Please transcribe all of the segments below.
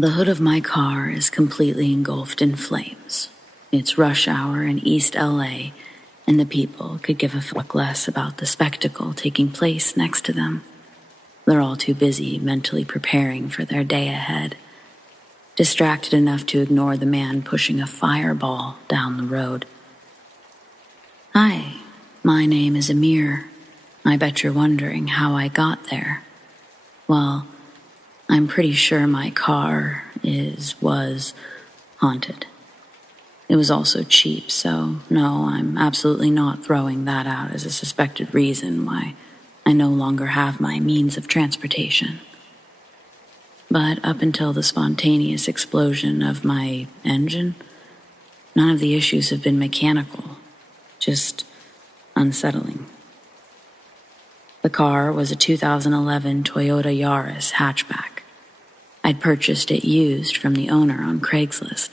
The hood of my car is completely engulfed in flames. It's rush hour in East LA, and the people could give a fuck less about the spectacle taking place next to them. They're all too busy mentally preparing for their day ahead, distracted enough to ignore the man pushing a fireball down the road. Hi, my name is Amir. I bet you're wondering how I got there. Well, I'm pretty sure my car was haunted. It was also cheap, so no, I'm absolutely not throwing that out as a suspected reason why I no longer have my means of transportation. But up until the spontaneous explosion of my engine, none of the issues have been mechanical, just unsettling. The car was a 2011 Toyota Yaris hatchback. I'd purchased it used from the owner on Craigslist.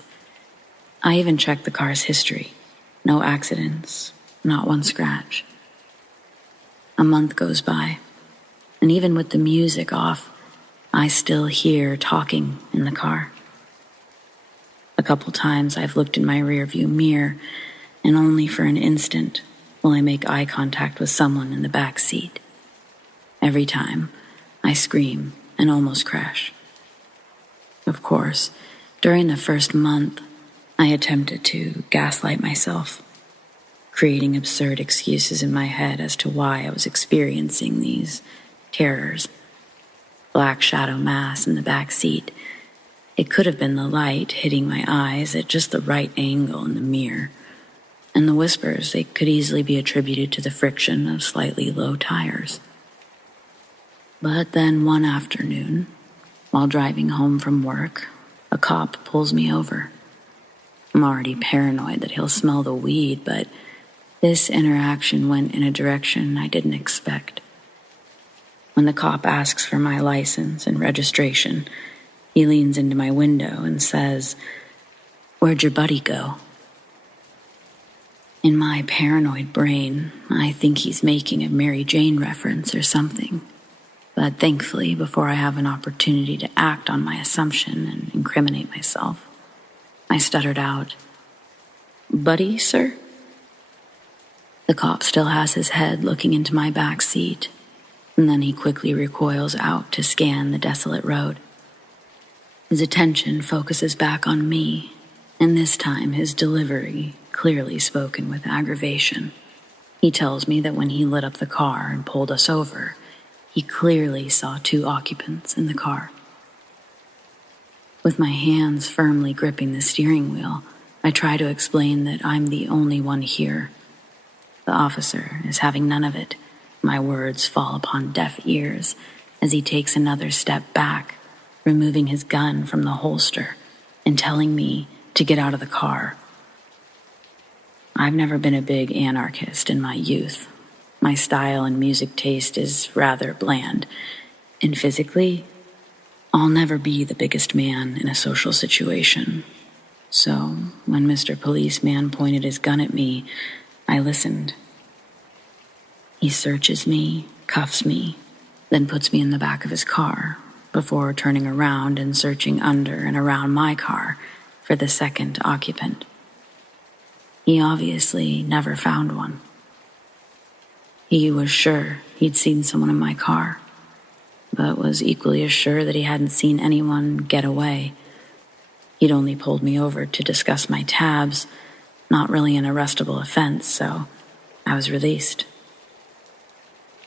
I even checked the car's history. No accidents, not one scratch. A month goes by, and even with the music off, I still hear talking in the car. A couple times I've looked in my rearview mirror, and only for an instant will I make eye contact with someone in the back seat. Every time, I scream and almost crash. Of course, during the first month, I attempted to gaslight myself, creating absurd excuses in my head as to why I was experiencing these terrors. Black shadow mass in the back seat. It could have been the light hitting my eyes at just the right angle in the mirror. And the whispers, they could easily be attributed to the friction of slightly low tires. But then one afternoon, while driving home from work, a cop pulls me over. I'm already paranoid that he'll smell the weed, but this interaction went in a direction I didn't expect. When the cop asks for my license and registration, he leans into my window and says, "Where'd your buddy go?" In my paranoid brain, I think he's making a Mary Jane reference or something. But thankfully, before I have an opportunity to act on my assumption and incriminate myself, I stuttered out, "Buddy, sir?" The cop still has his head looking into my back seat, and then he quickly recoils out to scan the desolate road. His attention focuses back on me, and this time his delivery clearly spoken with aggravation. He tells me that when he lit up the car and pulled us over, he clearly saw 2 occupants in the car. With my hands firmly gripping the steering wheel, I try to explain that I'm the only one here. The officer is having none of it. My words fall upon deaf ears as he takes another step back, removing his gun from the holster and telling me to get out of the car. I've never been a big anarchist in my youth. My style and music taste is rather bland, and physically, I'll never be the biggest man in a social situation. So, when Mr. Policeman pointed his gun at me, I listened. He searches me, cuffs me, then puts me in the back of his car, before turning around and searching under and around my car for the second occupant. He obviously never found one. He was sure he'd seen someone in my car, but was equally as sure that he hadn't seen anyone get away. He'd only pulled me over to discuss my tabs, not really an arrestable offense, so I was released.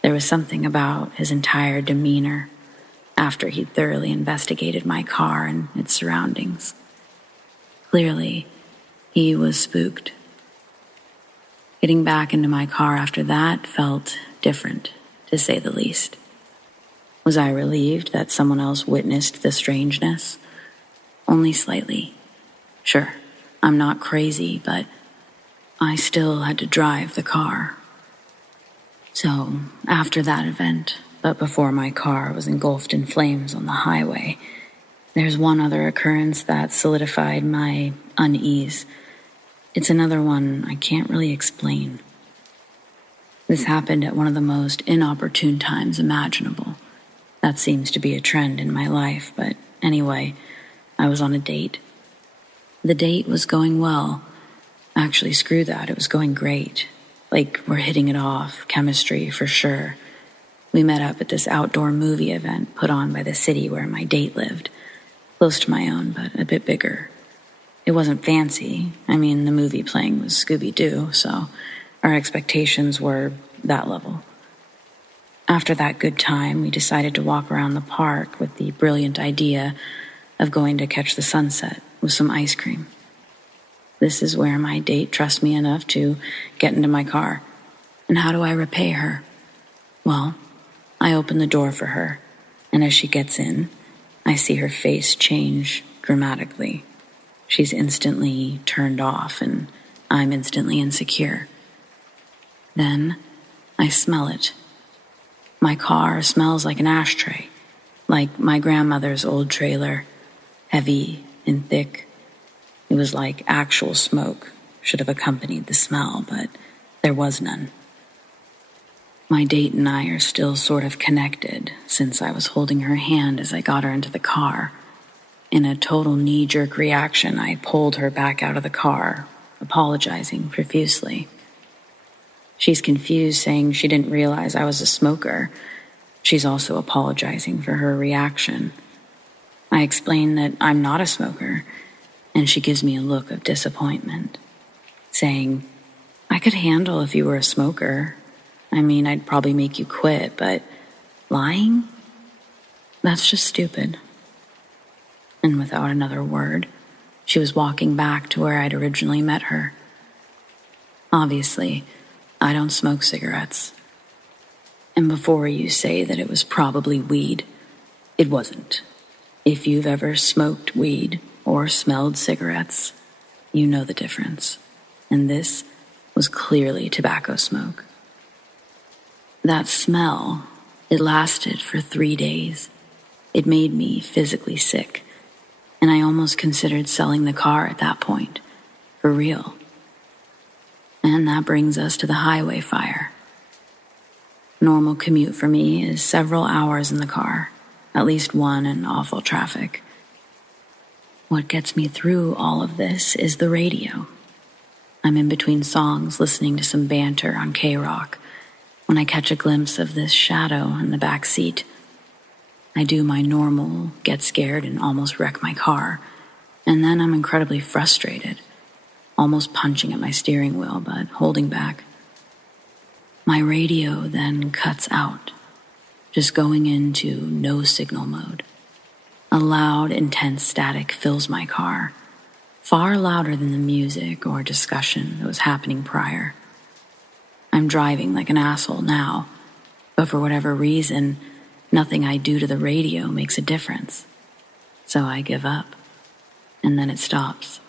There was something about his entire demeanor after he'd thoroughly investigated my car and its surroundings. Clearly, he was spooked. Getting back into my car after that felt different, to say the least. Was I relieved that someone else witnessed the strangeness? Only slightly. Sure, I'm not crazy, but I still had to drive the car. So, after that event, but before my car was engulfed in flames on the highway, there's one other occurrence that solidified my unease. It's another one I can't really explain. This happened at one of the most inopportune times imaginable. That seems to be a trend in my life, but anyway, I was on a date. The date was going well. Actually, screw that, it was going great. Like, we're hitting it off, chemistry for sure. We met up at this outdoor movie event put on by the city where my date lived. Close to my own, but a bit bigger. It wasn't fancy. I mean, the movie playing was Scooby-Doo, so our expectations were that level. After that good time, we decided to walk around the park with the brilliant idea of going to catch the sunset with some ice cream. This is where my date trusts me enough to get into my car. And how do I repay her? Well, I open the door for her, and as she gets in, I see her face change dramatically. She's instantly turned off, and I'm instantly insecure. Then I smell it. My car smells like an ashtray, like my grandmother's old trailer, heavy and thick. It was like actual smoke should have accompanied the smell, but there was none. My date and I are still sort of connected since I was holding her hand as I got her into the car. In a total knee-jerk reaction, I pulled her back out of the car, apologizing profusely. She's confused, saying she didn't realize I was a smoker. She's also apologizing for her reaction. I explain that I'm not a smoker, and she gives me a look of disappointment, saying, I could handle if you were a smoker. I mean, I'd probably make you quit, but lying? That's just stupid. And without another word, she was walking back to where I'd originally met her. Obviously, I don't smoke cigarettes. And before you say that it was probably weed, it wasn't. If you've ever smoked weed or smelled cigarettes, you know the difference. And this was clearly tobacco smoke. That smell, it lasted for 3 days. It made me physically sick, and I almost considered selling the car at that point, for real. And that brings us to the highway fire. Normal commute for me is several hours in the car, at least one in awful traffic. What gets me through all of this is the radio. I'm in between songs listening to some banter on K-Rock when I catch a glimpse of this shadow in the back seat. I do my normal, get scared and almost wreck my car, and then I'm incredibly frustrated, almost punching at my steering wheel, but holding back. My radio then cuts out, just going into no signal mode. A loud, intense static fills my car, far louder than the music or discussion that was happening prior. I'm driving like an asshole now, but for whatever reason, nothing I do to the radio makes a difference. So I give up, and then it stops.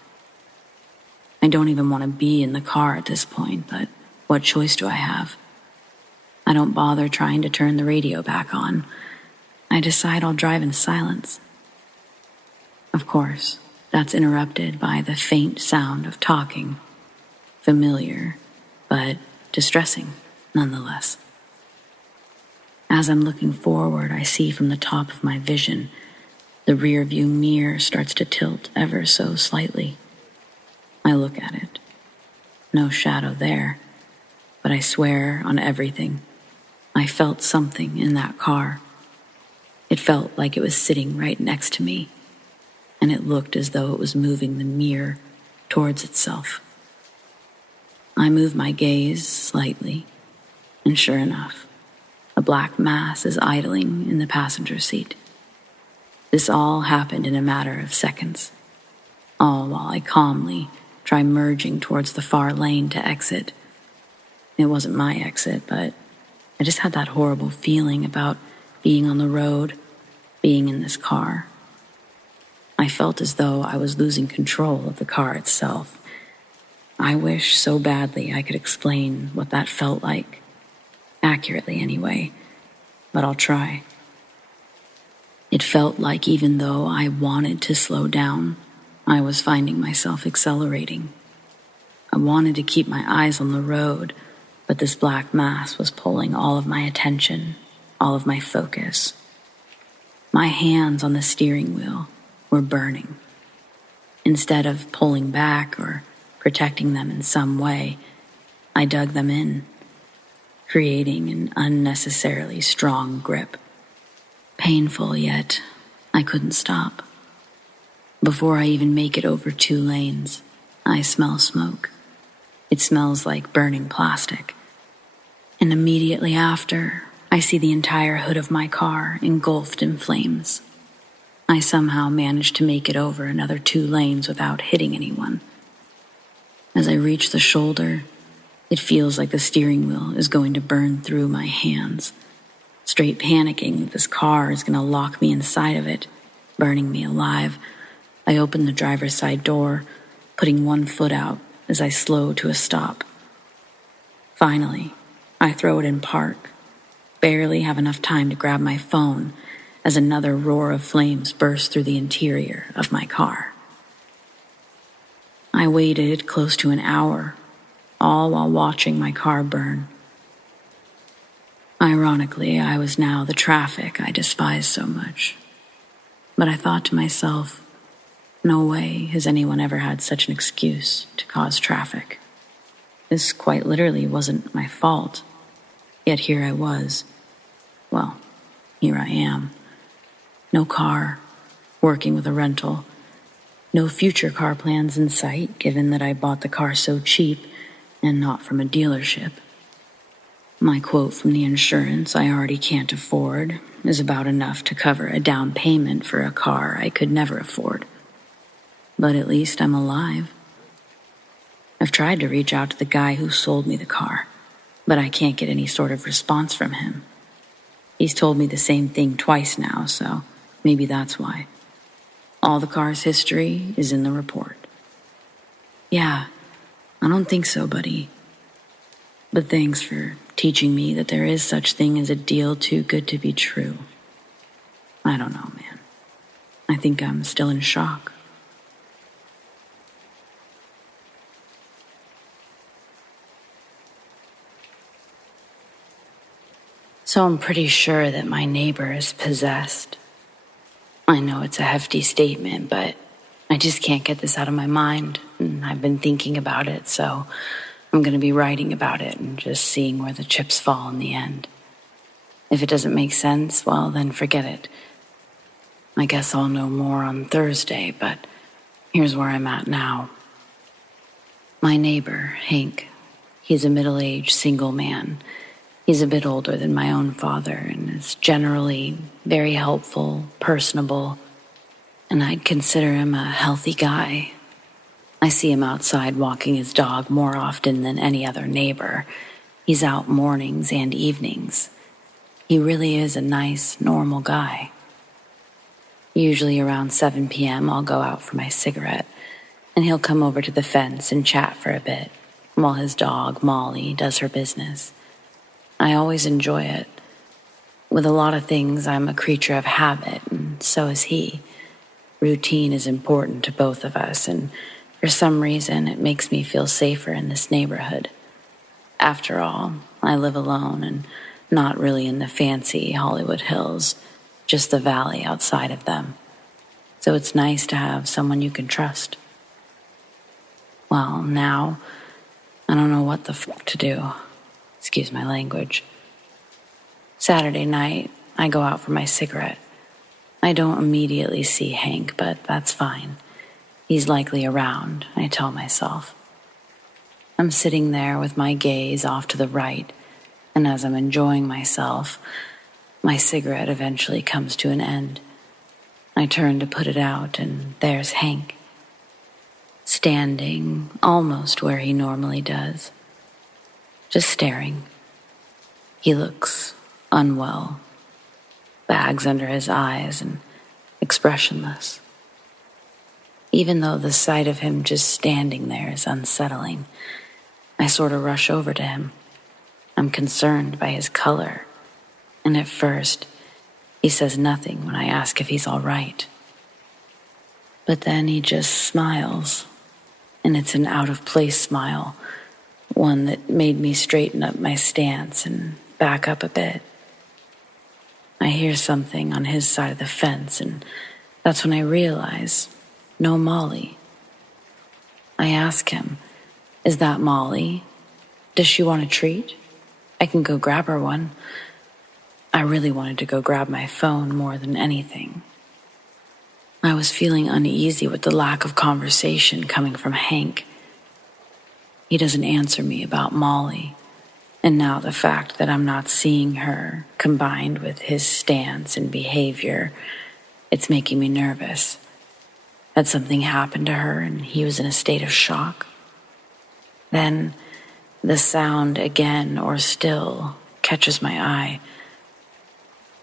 I don't even want to be in the car at this point, but what choice do I have? I don't bother trying to turn the radio back on. I decide I'll drive in silence. Of course, that's interrupted by the faint sound of talking. Familiar, but distressing nonetheless. As I'm looking forward, I see from the top of my vision, the rear-view mirror starts to tilt ever so slightly. I look at it. No shadow there, but I swear on everything, I felt something in that car. It felt like it was sitting right next to me, and it looked as though it was moving the mirror towards itself. I move my gaze slightly, and sure enough, a black mass is idling in the passenger seat. This all happened in a matter of seconds, all while I calmly try merging towards the far lane to exit. It wasn't my exit, but I just had that horrible feeling about being on the road, being in this car. I felt as though I was losing control of the car itself. I wish so badly I could explain what that felt like, accurately anyway, but I'll try. It felt like even though I wanted to slow down, I was finding myself accelerating. I wanted to keep my eyes on the road, but this black mass was pulling all of my attention, all of my focus. My hands on the steering wheel, were burning. Instead of pulling back or protecting them in some way, I dug them in, creating an unnecessarily strong grip. Painful, yet I couldn't stop. Before I even make it over 2 lanes, I smell smoke. It smells like burning plastic. And immediately after, I see the entire hood of my car engulfed in flames. I somehow managed to make it over another 2 lanes without hitting anyone. As I reach the shoulder, it feels like the steering wheel is going to burn through my hands. Straight panicking that this car is going to lock me inside of it, burning me alive, I open the driver's side door, putting one foot out as I slow to a stop. Finally, I throw it in park, barely have enough time to grab my phone as another roar of flames bursts through the interior of my car. I waited close to an hour, all while watching my car burn. Ironically, I was now the traffic I despised so much. But I thought to myself, no way has anyone ever had such an excuse to cause traffic. This quite literally wasn't my fault. Yet here I was. Well, here I am. No car, working with a rental. No future car plans in sight, given that I bought the car so cheap and not from a dealership. My quote from the insurance I already can't afford is about enough to cover a down payment for a car I could never afford. But at least I'm alive. I've tried to reach out to the guy who sold me the car, but I can't get any sort of response from him. He's told me the same thing twice now, so maybe that's why. All the car's history is in the report. Yeah, I don't think so, buddy. But thanks for teaching me that there is such thing as a deal too good to be true. I don't know, man. I think I'm still in shock. So I'm pretty sure that my neighbor is possessed. I know it's a hefty statement, but I just can't get this out of my mind, and I've been thinking about it, so I'm going to be writing about it and just seeing where the chips fall in the end. If it doesn't make sense, well, then forget it. I guess I'll know more on Thursday, but here's where I'm at now. My neighbor, Hank, he's a middle-aged single man. He's a bit older than my own father and is generally very helpful, personable, and I'd consider him a healthy guy. I see him outside walking his dog more often than any other neighbor. He's out mornings and evenings. He really is a nice, normal guy. Usually around 7 p.m. I'll go out for my cigarette, and he'll come over to the fence and chat for a bit, while his dog, Molly, does her business. I always enjoy it. With a lot of things, I'm a creature of habit, and so is he. Routine is important to both of us, and for some reason, it makes me feel safer in this neighborhood. After all, I live alone and not really in the fancy Hollywood Hills, just the valley outside of them. So it's nice to have someone you can trust. Well, now, I don't know what the fuck to do. Excuse my language. Saturday night, I go out for my cigarette. I don't immediately see Hank, but that's fine. He's likely around, I tell myself. I'm sitting there with my gaze off to the right, and as I'm enjoying myself, my cigarette eventually comes to an end. I turn to put it out, and there's Hank, standing almost where he normally does, just staring. He looks unwell, bags under his eyes and expressionless. Even though the sight of him just standing there is unsettling, I sort of rush over to him. I'm concerned by his color, and at first, he says nothing when I ask if he's all right. But then he just smiles, and it's an out-of-place smile, one that made me straighten up my stance and back up a bit. I hear something on his side of the fence, and That's when I realize, no Molly. I ask him, is that Molly? Does she want a treat? I can go grab her one. I really wanted to go grab my phone more than anything. I was feeling uneasy with the lack of conversation coming from Hank. He doesn't answer me about Molly, and now the fact that I'm not seeing her, combined with his stance and behavior, it's making me nervous. Had something happened to her and he was in a state of shock? Then the sound again, or still, catches my eye.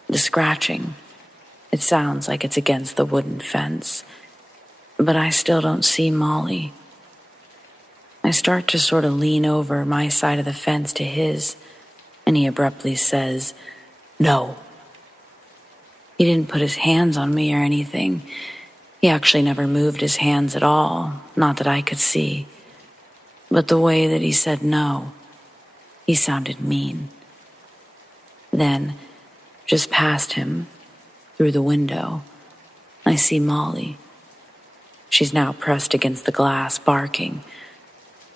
The scratching. It sounds like it's against the wooden fence, but I still don't see Molly. I start to sort of lean over my side of the fence to his, and he abruptly says, "No." He didn't put his hands on me or anything. He actually never moved his hands at all, not that I could see. But the way that he said no, he sounded mean. Then, just past him, through the window, I see Molly. She's now pressed against the glass, barking.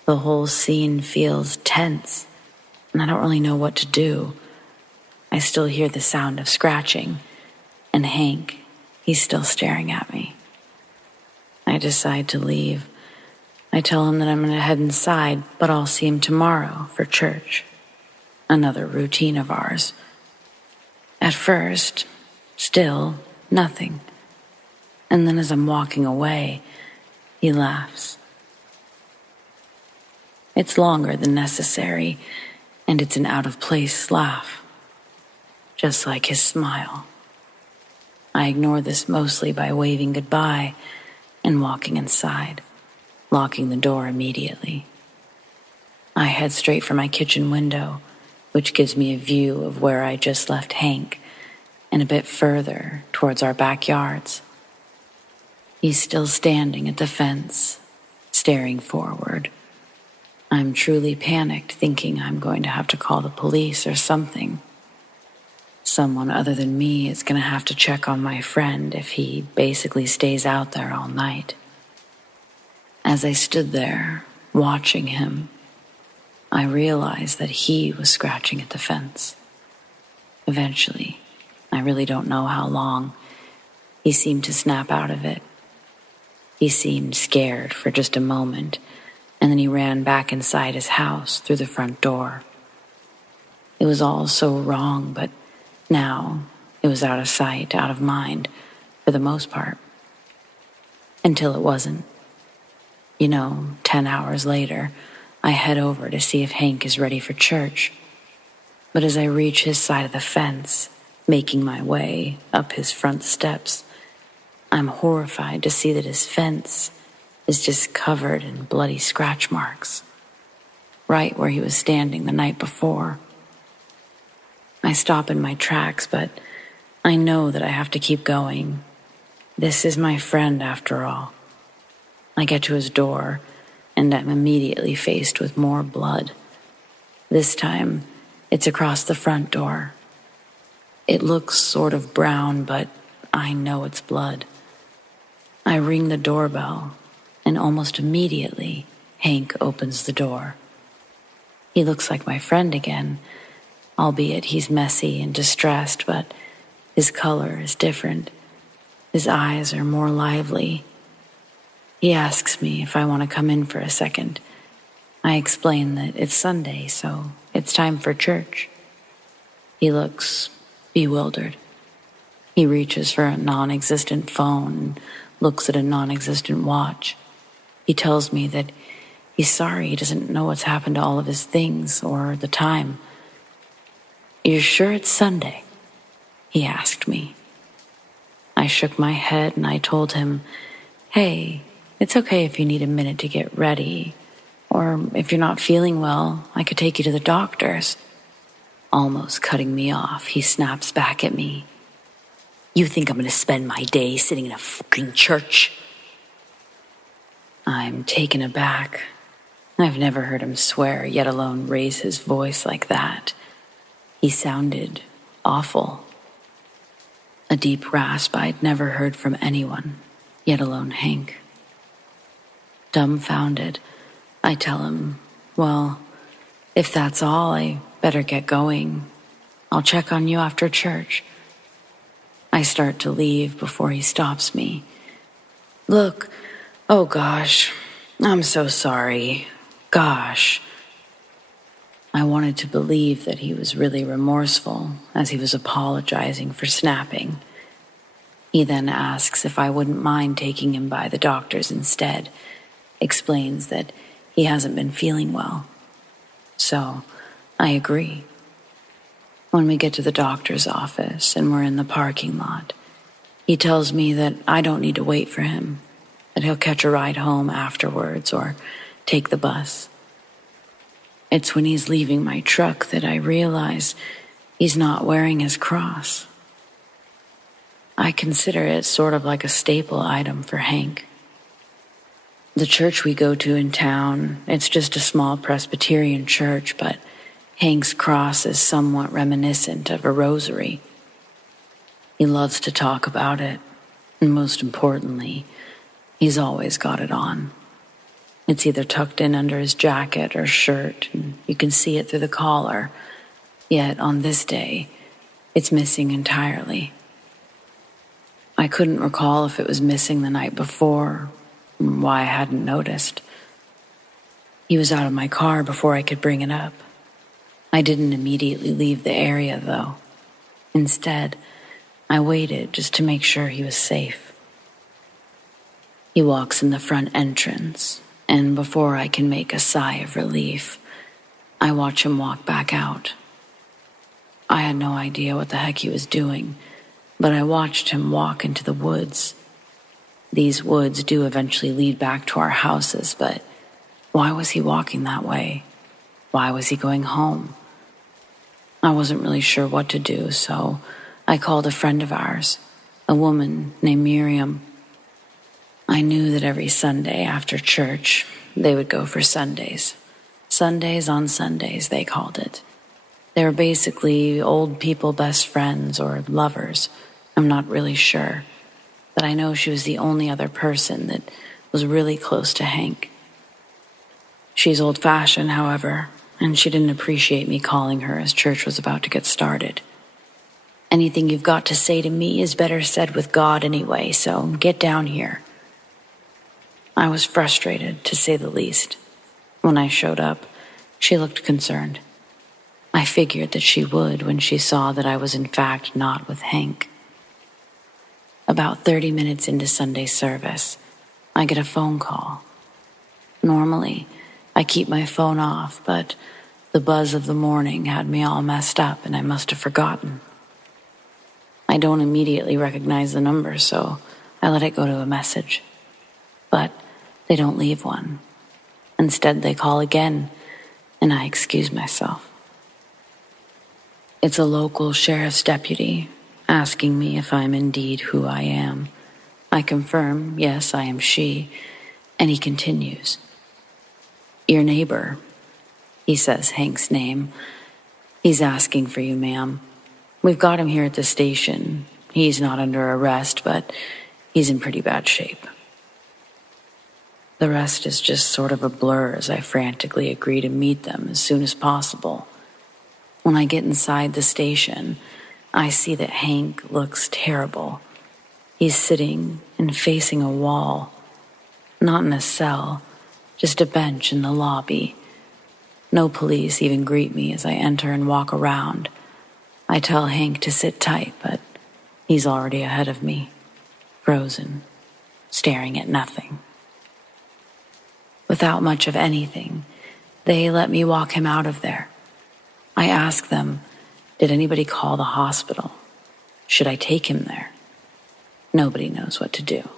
The whole scene feels tense, and I don't really know what to do. I still hear the sound of scratching, and Hank, he's still staring at me. I decide to leave. I tell him that I'm going to head inside, but I'll see him tomorrow for church. Another routine of ours. At first, still nothing. And then as I'm walking away, he laughs. It's longer than necessary, and it's an out-of-place laugh. Just like his smile. I ignore this mostly by waving goodbye and walking inside, locking the door immediately. I head straight for my kitchen window, which gives me a view of where I just left Hank, and a bit further towards our backyards. He's still standing at the fence, staring forward. I'm truly panicked, thinking I'm going to have to call the police or something. Someone other than me is going to have to check on my friend if he basically stays out there all night. As I stood there, watching him, I realized that he was scratching at the fence. Eventually, I really don't know how long, he seemed to snap out of it. He seemed scared for just a moment, and then he ran back inside his house through the front door. It was all so wrong, but now it was out of sight, out of mind, for the most part. Until it wasn't. 10 hours later, I head over to see if Hank is ready for church. But as I reach his side of the fence, making my way up his front steps, I'm horrified to see that his fence is just covered in bloody scratch marks, right where he was standing the night before. I stop in my tracks, but I know that I have to keep going. This is my friend, after all. I get to his door, and I'm immediately faced with more blood. This time, it's across the front door. It looks sort of brown, but I know it's blood. I ring the doorbell, and almost immediately, Hank opens the door. He looks like my friend again, albeit he's messy and distressed, but his color is different. His eyes are more lively. He asks me if I want to come in for a second. I explain that it's Sunday, so it's time for church. He looks bewildered. He reaches for a non-existent phone and looks at a non-existent watch. He tells me that he's sorry he doesn't know what's happened to all of his things or the time. "You're sure it's Sunday?" he asked me. I shook my head and I told him, "Hey, it's okay if you need a minute to get ready, or if you're not feeling well, I could take you to the doctor's." Almost cutting me off, he snaps back at me. "You think I'm going to spend my day sitting in a fucking church?" I'm taken aback. I've never heard him swear, yet alone raise his voice like that. He sounded awful. a deep rasp I'd never heard from anyone, yet alone Hank. Dumbfounded, I tell him, well, if that's all, I better get going. I'll check on you after church. I start to leave before he stops me. Look, oh gosh, I'm so sorry. Gosh. I wanted to believe that he was really remorseful as he was apologizing for snapping. He then asks if I wouldn't mind taking him by the doctor's instead, explains that he hasn't been feeling well. So, I agree. When we get to the doctor's office and we're in the parking lot, he tells me that I don't need to wait for him, that he'll catch a ride home afterwards or take the bus. It's when he's leaving my truck that I realize he's not wearing his cross. I consider it sort of like a staple item for Hank. The church we go to in town, it's just a small Presbyterian church, but Hank's cross is somewhat reminiscent of a rosary. He loves to talk about it, and most importantly, he's always got it on. It's either tucked in under his jacket or shirt, and you can see it through the collar, yet on this day, it's missing entirely. I couldn't recall if it was missing the night before, or why I hadn't noticed. He was out of my car before I could bring it up. I didn't immediately leave the area, though. Instead, I waited just to make sure he was safe. He walks in the front entrance, and before I can make a sigh of relief, I watch him walk back out. I had no idea what the heck he was doing, but I watched him walk into the woods. These woods do eventually lead back to our houses, but why was he walking that way? Why was he going home? I wasn't really sure what to do, so I called a friend of ours, a woman named Miriam. I knew that every Sunday after church, they would go for Sundays. Sundays on Sundays, they called it. They were basically old people best friends or lovers. I'm not really sure, but I know she was the only other person that was really close to Hank. She's old-fashioned, however, and she didn't appreciate me calling her as church was about to get started. Anything you've got to say to me is better said with God anyway, so get down here. I was frustrated, to say the least. When I showed up, she looked concerned. I figured that she would when she saw that I was in fact not with Hank. About 30 minutes into Sunday service, I get a phone call. Normally, I keep my phone off, but the buzz of the morning had me all messed up and I must have forgotten. I don't immediately recognize the number, so I let it go to a message. But they don't leave one. Instead, they call again, and I excuse myself. It's a local sheriff's deputy asking me if I'm indeed who I am. I confirm, yes, I am she, and he continues. Your neighbor, he says Hank's name. He's asking for you, ma'am. We've got him here at the station. He's not under arrest, but he's in pretty bad shape. The rest is just sort of a blur as I frantically agree to meet them as soon as possible. When I get inside the station, I see that Hank looks terrible. He's sitting and facing a wall, not in a cell, just a bench in the lobby. No police even greet me as I enter and walk around. I tell Hank to sit tight, but he's already ahead of me, frozen, staring at nothing. Without much of anything, they let me walk him out of there. I ask them, did anybody call the hospital? Should I take him there? Nobody knows what to do.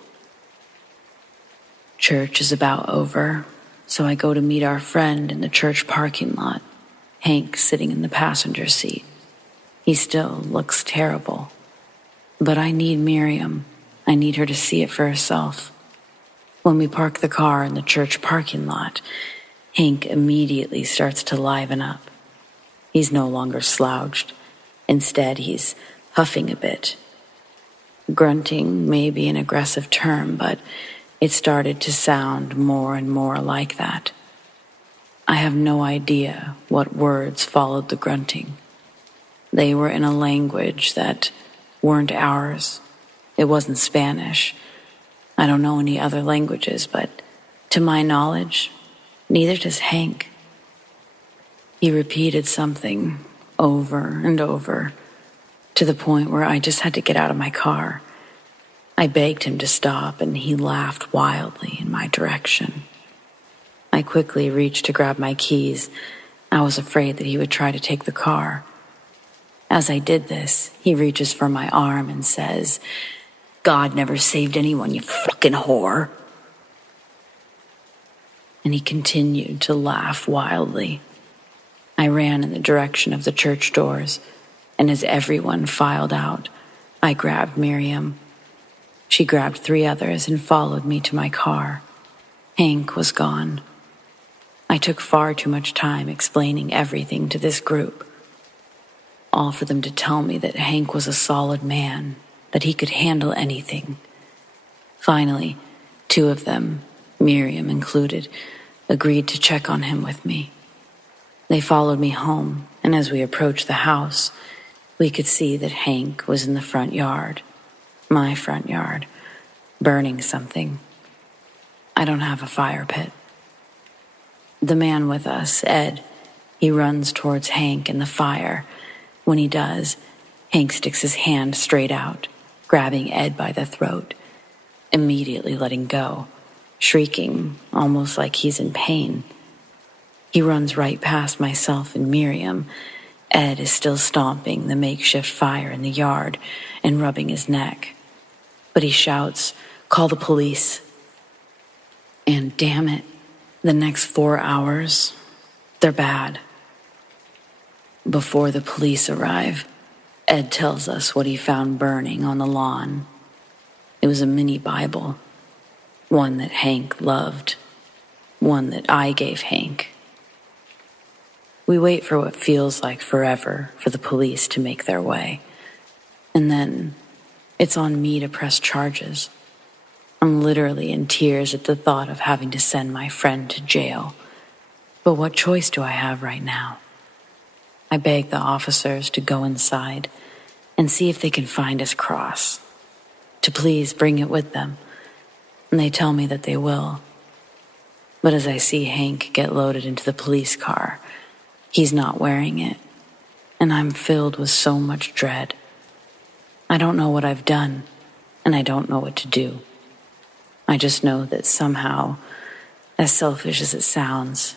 Church is about over, so I go to meet our friend in the church parking lot, Hank sitting in the passenger seat. He still looks terrible, but I need Miriam. I need her to see it for herself. When we park the car in the church parking lot, Hank immediately starts to liven up. He's no longer slouched. Instead, he's huffing a bit. Grunting may be an aggressive term, but it started to sound more and more like that. I have no idea what words followed the grunting. They were in a language that weren't ours. It wasn't Spanish. I don't know any other languages, but to my knowledge, neither does Hank. He repeated something over and over, to the point where I just had to get out of my car. I begged him to stop, and he laughed wildly in my direction. I quickly reached to grab my keys. I was afraid that he would try to take the car. As I did this, he reaches for my arm and says, "God never saved anyone, you fucking whore." And he continued to laugh wildly. I ran in the direction of the church doors, and as everyone filed out, I grabbed Miriam. She grabbed 3 others and followed me to my car. Hank was gone. I took far too much time explaining everything to this group, all for them to tell me that Hank was a solid man, that he could handle anything. Finally, 2 of them, Miriam included, agreed to check on him with me. They followed me home, and as we approached the house, we could see that Hank was in the front yard, my front yard, burning something. I don't have a fire pit. The man with us, Ed, he runs towards Hank and the fire. When he does, Hank sticks his hand straight out, grabbing Ed by the throat, immediately letting go, shrieking almost like he's in pain. He runs right past myself and Miriam. Ed is still stomping the makeshift fire in the yard and rubbing his neck. But he shouts, "Call the police." And damn it, the next 4 hours, they're bad. Before the police arrive, Ed tells us what he found burning on the lawn. It was a mini Bible, one that Hank loved, one that I gave Hank. We wait for what feels like forever for the police to make their way. And then it's on me to press charges. I'm literally in tears at the thought of having to send my friend to jail. But what choice do I have right now? I beg the officers to go inside and see if they can find his cross, to please bring it with them. And they tell me that they will. But as I see Hank get loaded into the police car, he's not wearing it, and I'm filled with so much dread. I don't know what I've done, and I don't know what to do. I just know that somehow, as selfish as it sounds,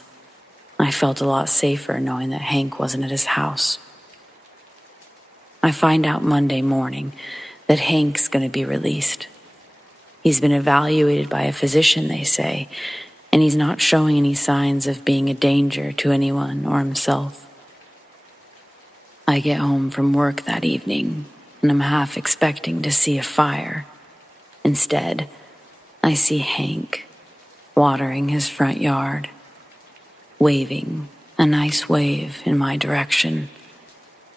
I felt a lot safer knowing that Hank wasn't at his house. I find out Monday morning that Hank's going to be released. He's been evaluated by a physician, they say, and he's not showing any signs of being a danger to anyone or himself. I get home from work that evening, and I'm half expecting to see a fire. Instead, I see Hank watering his front yard, waving a nice wave in my direction,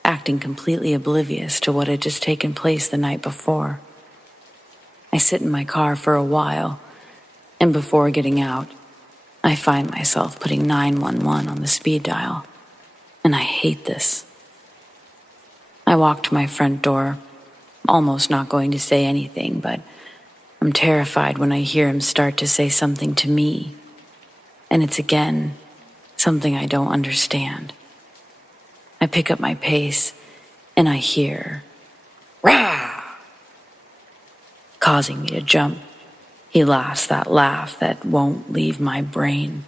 acting completely oblivious to what had just taken place the night before. I sit in my car for a while, and before getting out, I find myself putting 911 on the speed dial, and I hate this. I walk to my front door, almost not going to say anything, but I'm terrified when I hear him start to say something to me, and it's again something I don't understand. I pick up my pace, and I hear, "Rah!" causing me to jump. He laughs that laugh that won't leave my brain.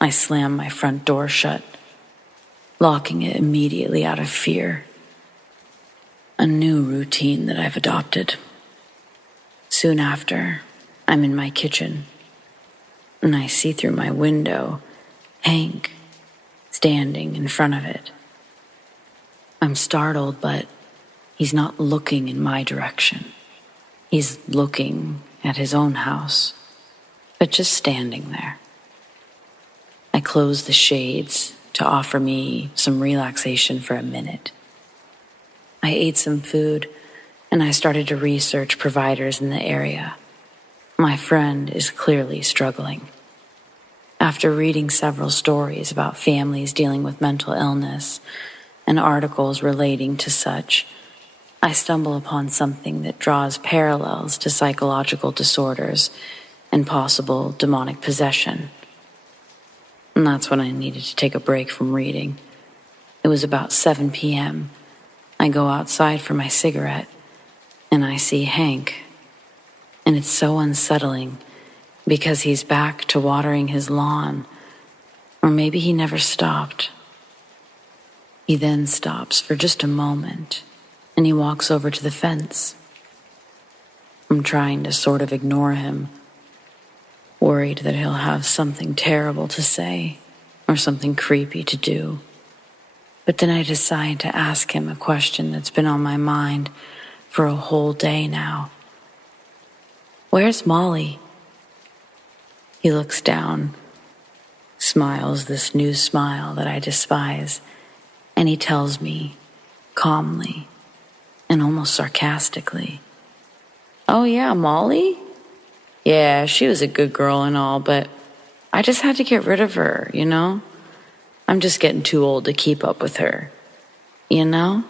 I slam my front door shut, locking it immediately out of fear. A new routine that I've adopted. Soon after, I'm in my kitchen, and I see through my window Hank standing in front of it. I'm startled, but he's not looking in my direction. He's looking at his own house, but just standing there. I close the shades to offer me some relaxation for a minute. I ate some food, and I started to research providers in the area. My friend is clearly struggling. After reading several stories about families dealing with mental illness and articles relating to such, I stumble upon something that draws parallels to psychological disorders and possible demonic possession. And that's when I needed to take a break from reading. It was about 7 p.m. I go outside for my cigarette, and I see Hank. And it's so unsettling because he's back to watering his lawn, or maybe he never stopped. He then stops for just a moment, and he walks over to the fence. I'm trying to sort of ignore him, worried that he'll have something terrible to say or something creepy to do. But then I decide to ask him a question that's been on my mind for a whole day now. Where's Molly? He looks down, smiles this new smile that I despise, and he tells me, calmly and almost sarcastically, "Oh yeah, Molly? Yeah, she was a good girl and all, but I just had to get rid of her, you know? I'm just getting too old to keep up with her, you know?"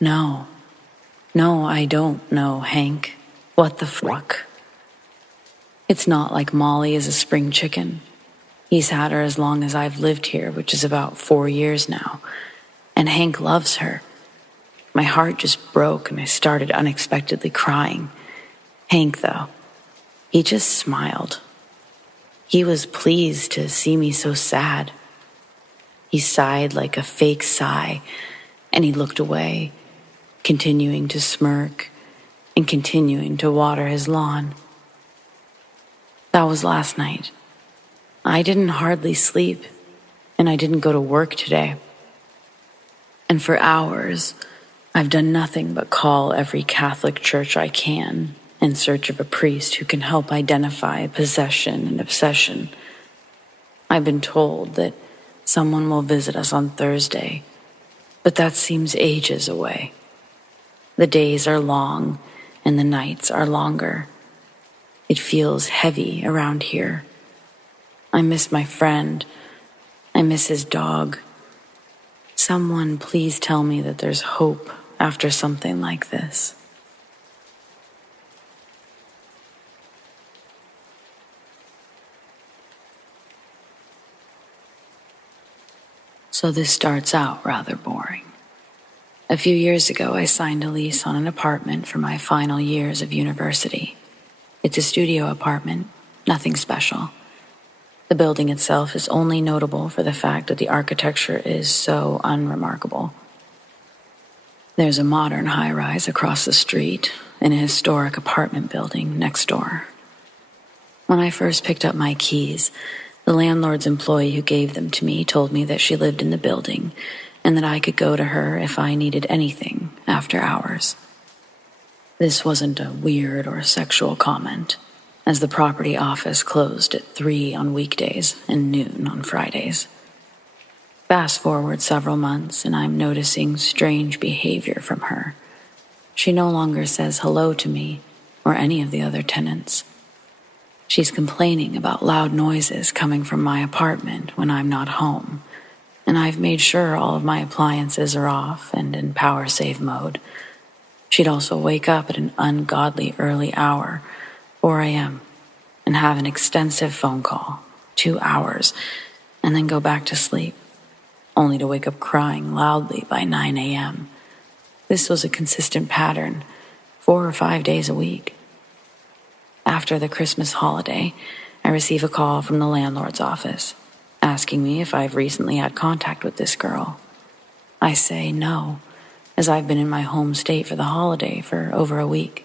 No, I don't know, Hank. What the fuck? It's not like Molly is a spring chicken. He's had her as long as I've lived here, which is about 4 years now, and Hank loves her. My heart just broke and I started unexpectedly crying. Hank, though, he just smiled. He was pleased to see me so sad. He sighed like a fake sigh, and he looked away, continuing to smirk and continuing to water his lawn. That was last night. I didn't hardly sleep, and I didn't go to work today. And for hours, I've done nothing but call every Catholic church I can in search of a priest who can help identify possession and obsession. I've been told that someone will visit us on Thursday, but that seems ages away. The days are long and the nights are longer. It feels heavy around here. I miss my friend. I miss his dog. Someone please tell me that there's hope after something like this. So this starts out rather boring. A few years ago, I signed a lease on an apartment for my final years of university. It's a studio apartment, nothing special. The building itself is only notable for the fact that the architecture is so unremarkable. There's a modern high-rise across the street and a historic apartment building next door. When I first picked up my keys, the landlord's employee who gave them to me told me that she lived in the building and that I could go to her if I needed anything after hours. This wasn't a weird or sexual comment, as the property office closed at 3 on weekdays and noon on Fridays. Fast forward several months and I'm noticing strange behavior from her. She no longer says hello to me or any of the other tenants. She's complaining about loud noises coming from my apartment when I'm not home, and I've made sure all of my appliances are off and in power save mode. She'd also wake up at an ungodly early hour, 4 a.m., and have an extensive phone call, 2 hours, and then go back to sleep, only to wake up crying loudly by 9 a.m. This was a consistent pattern, 4 or 5 days a week. After the Christmas holiday, I receive a call from the landlord's office, asking me if I've recently had contact with this girl. I say no, as I've been in my home state for the holiday for over a week.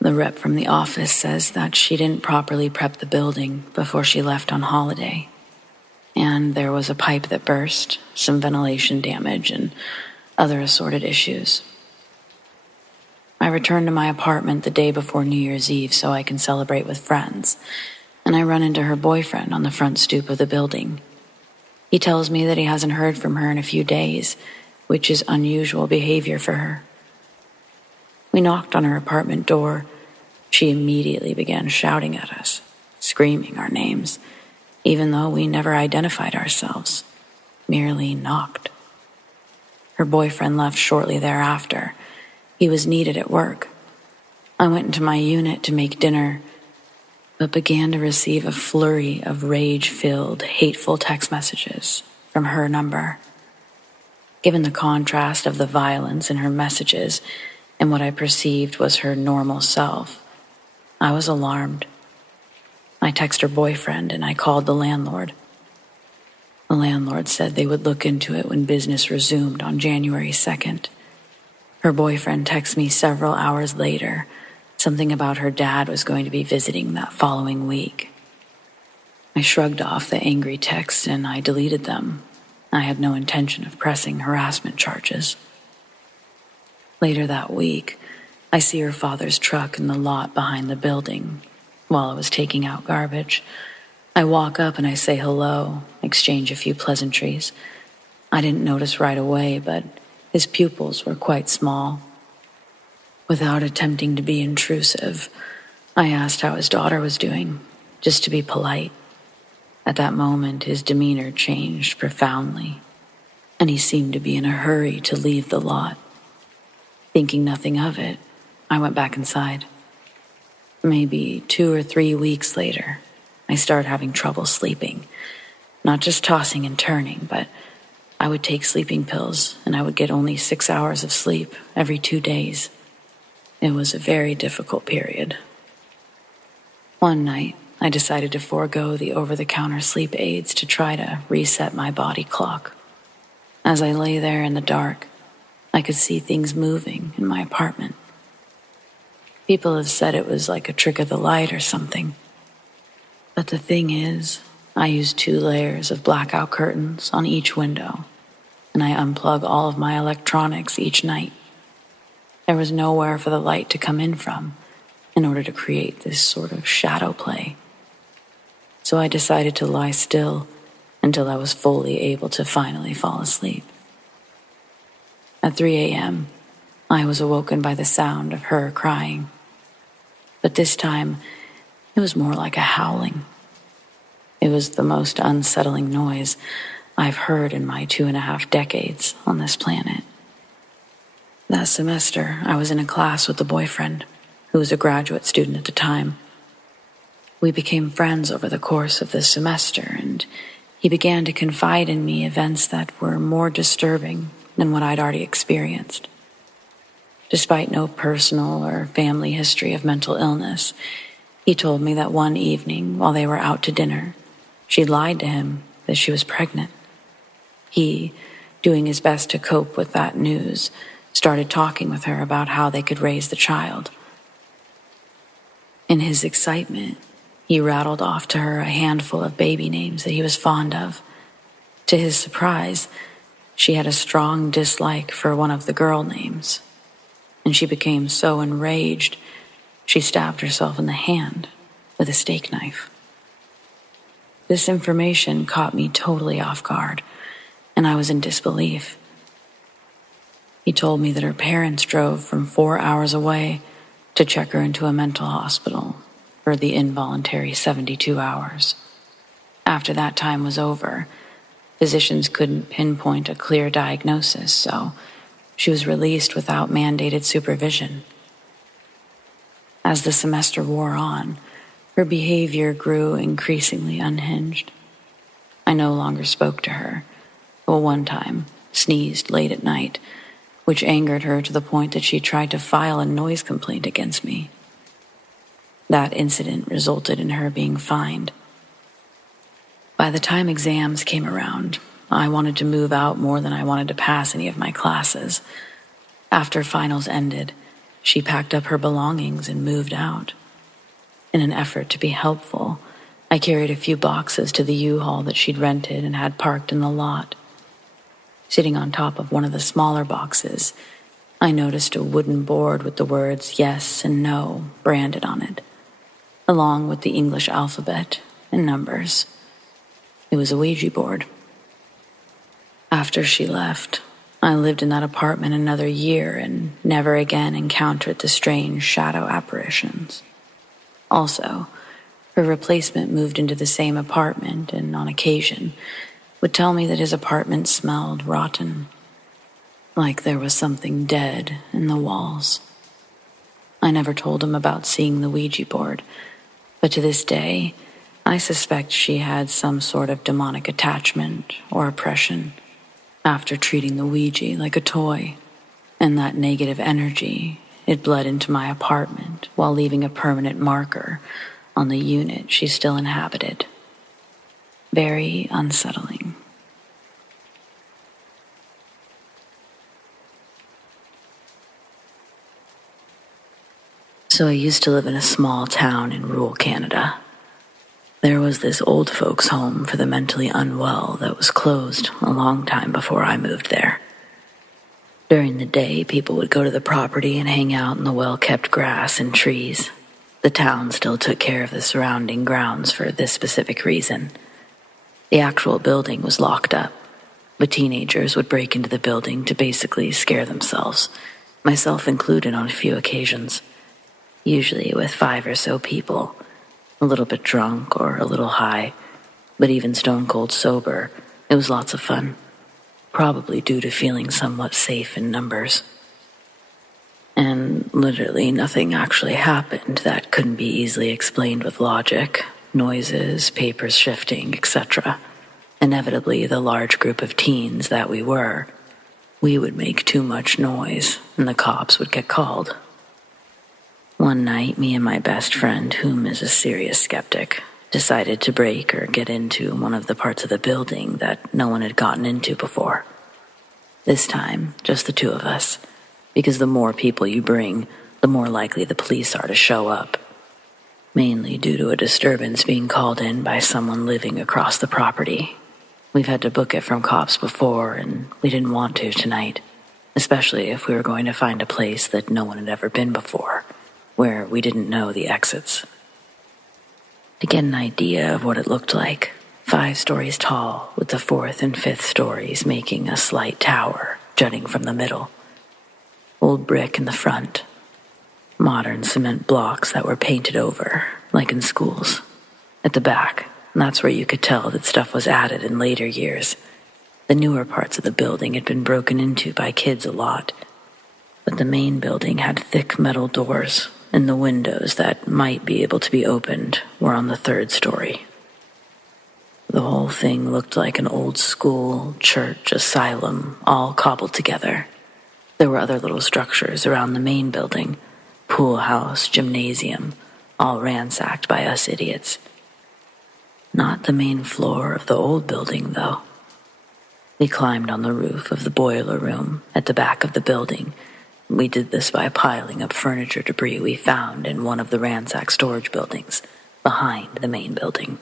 The rep from the office says that she didn't properly prep the building before she left on holiday, and there was a pipe that burst, some ventilation damage, and other assorted issues. I return to my apartment the day before New Year's Eve so I can celebrate with friends, and I run into her boyfriend on the front stoop of the building. He tells me that he hasn't heard from her in a few days, which is unusual behavior for her. We knocked on her apartment door. She immediately began shouting at us, screaming our names, even though we never identified ourselves, merely knocked. Her boyfriend left shortly thereafter. He was needed at work. I went into my unit to make dinner, but began to receive a flurry of rage-filled, hateful text messages from her number. Given the contrast of the violence in her messages and what I perceived was her normal self, I was alarmed. I texted her boyfriend and I called the landlord. The landlord said they would look into it when business resumed on January 2nd. Her boyfriend texted me several hours later, something about her dad was going to be visiting that following week. I shrugged off the angry texts and I deleted them. I had no intention of pressing harassment charges. Later that week, I see her father's truck in the lot behind the building while I was taking out garbage. I walk up and I say hello, exchange a few pleasantries. I didn't notice right away, but his pupils were quite small. Without attempting to be intrusive, I asked how his daughter was doing, just to be polite. At that moment, his demeanor changed profoundly, and he seemed to be in a hurry to leave the lot. Thinking nothing of it, I went back inside. Maybe 2 or 3 weeks later, I started having trouble sleeping. Not just tossing and turning, but I would take sleeping pills and I would get only 6 hours of sleep every 2 days. It was a very difficult period. One night, I decided to forego the over-the-counter sleep aids to try to reset my body clock. As I lay there in the dark, I could see things moving in my apartment. People have said it was like a trick of the light or something. But the thing is, I use 2 layers of blackout curtains on each window, and I unplug all of my electronics each night. There was nowhere for the light to come in from in order to create this sort of shadow play. So I decided to lie still until I was fully able to finally fall asleep. At 3 a.m., I was awoken by the sound of her crying. But this time, it was more like a howling. It was the most unsettling noise I've heard in my 2.5 decades on this planet. That semester, I was in a class with a boyfriend who was a graduate student at the time. We became friends over the course of the semester, and he began to confide in me events that were more disturbing than what I'd already experienced. Despite no personal or family history of mental illness, he told me that one evening while they were out to dinner, she lied to him that she was pregnant. He, doing his best to cope with that news, started talking with her about how they could raise the child. In his excitement, he rattled off to her a handful of baby names that he was fond of. To his surprise, she had a strong dislike for one of the girl names, and she became so enraged, she stabbed herself in the hand with a steak knife. This information caught me totally off guard, and I was in disbelief. He told me that her parents drove from 4 hours away to check her into a mental hospital for the involuntary 72 hours. After that time was over, physicians couldn't pinpoint a clear diagnosis, so she was released without mandated supervision. As the semester wore on, her behavior grew increasingly unhinged. I no longer spoke to her, but one time sneezed late at night, which angered her to the point that she tried to file a noise complaint against me. That incident resulted in her being fined. By the time exams came around, I wanted to move out more than I wanted to pass any of my classes. After finals ended, she packed up her belongings and moved out. In an effort to be helpful, I carried a few boxes to the U-Haul that she'd rented and had parked in the lot. Sitting on top of one of the smaller boxes, I noticed a wooden board with the words yes and no branded on it, along with the English alphabet and numbers. It was a Ouija board. After she left, I lived in that apartment another year and never again encountered the strange shadow apparitions. Also, her replacement moved into the same apartment and, on occasion, would tell me that his apartment smelled rotten, like there was something dead in the walls. I never told him about seeing the Ouija board, but to this day, I suspect she had some sort of demonic attachment or oppression after treating the Ouija like a toy, and that negative energy, it bled into my apartment while leaving a permanent marker on the unit she still inhabited. Very unsettling. So I used to live in a small town in rural Canada. There was this old folks' home for the mentally unwell that was closed a long time before I moved there. During the day, people would go to the property and hang out in the well-kept grass and trees. The town still took care of the surrounding grounds for this specific reason. The actual building was locked up, but teenagers would break into the building to basically scare themselves, myself included on a few occasions. Usually with 5 or so people, a little bit drunk or a little high, but even stone cold sober, it was lots of fun, probably due to feeling somewhat safe in numbers. And literally nothing actually happened that couldn't be easily explained with logic, noises, papers shifting, etc. Inevitably, the large group of teens that we would make too much noise and the cops would get called. One night, me and my best friend, whom is a serious skeptic, decided to break or get into one of the parts of the building that no one had gotten into before. This time, just the two of us, because the more people you bring, the more likely the police are to show up, mainly due to a disturbance being called in by someone living across the property. We've had to book it from cops before, and we didn't want to tonight, especially if we were going to find a place that no one had ever been before, where we didn't know the exits. To get an idea of what it looked like, 5 stories tall, with the 4th and 5th stories making a slight tower jutting from the middle. Old brick in the front. Modern cement blocks that were painted over, like in schools. At the back, that's where you could tell that stuff was added in later years. The newer parts of the building had been broken into by kids a lot, but the main building had thick metal doors, and the windows that might be able to be opened were on the 3rd story. The whole thing looked like an old school, church, asylum, all cobbled together. There were other little structures around the main building, pool house, gymnasium, all ransacked by us idiots. Not the main floor of the old building, though. We climbed on the roof of the boiler room at the back of the building. We did this by piling up furniture debris we found in one of the ransacked storage buildings behind the main building.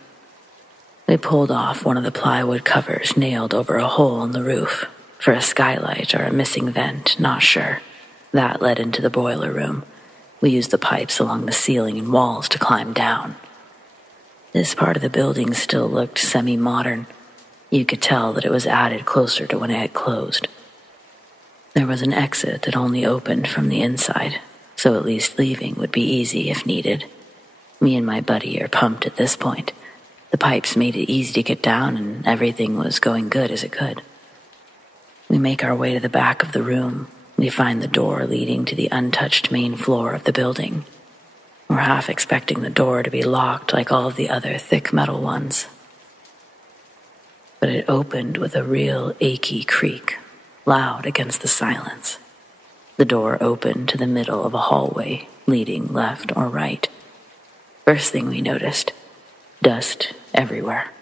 We pulled off one of the plywood covers nailed over a hole in the roof for a skylight or a missing vent, not sure. That led into the boiler room. We used the pipes along the ceiling and walls to climb down. This part of the building still looked semi-modern. You could tell that it was added closer to when it had closed. There was an exit that only opened from the inside, so at least leaving would be easy if needed. Me and my buddy are pumped at this point. The pipes made it easy to get down, and everything was going good as it could. We make our way to the back of the room. We find the door leading to the untouched main floor of the building. We're half expecting the door to be locked like all of the other thick metal ones. But it opened with a real achy creak, loud against the silence. The door opened to the middle of a hallway, leading left or right. First thing we noticed, dust everywhere.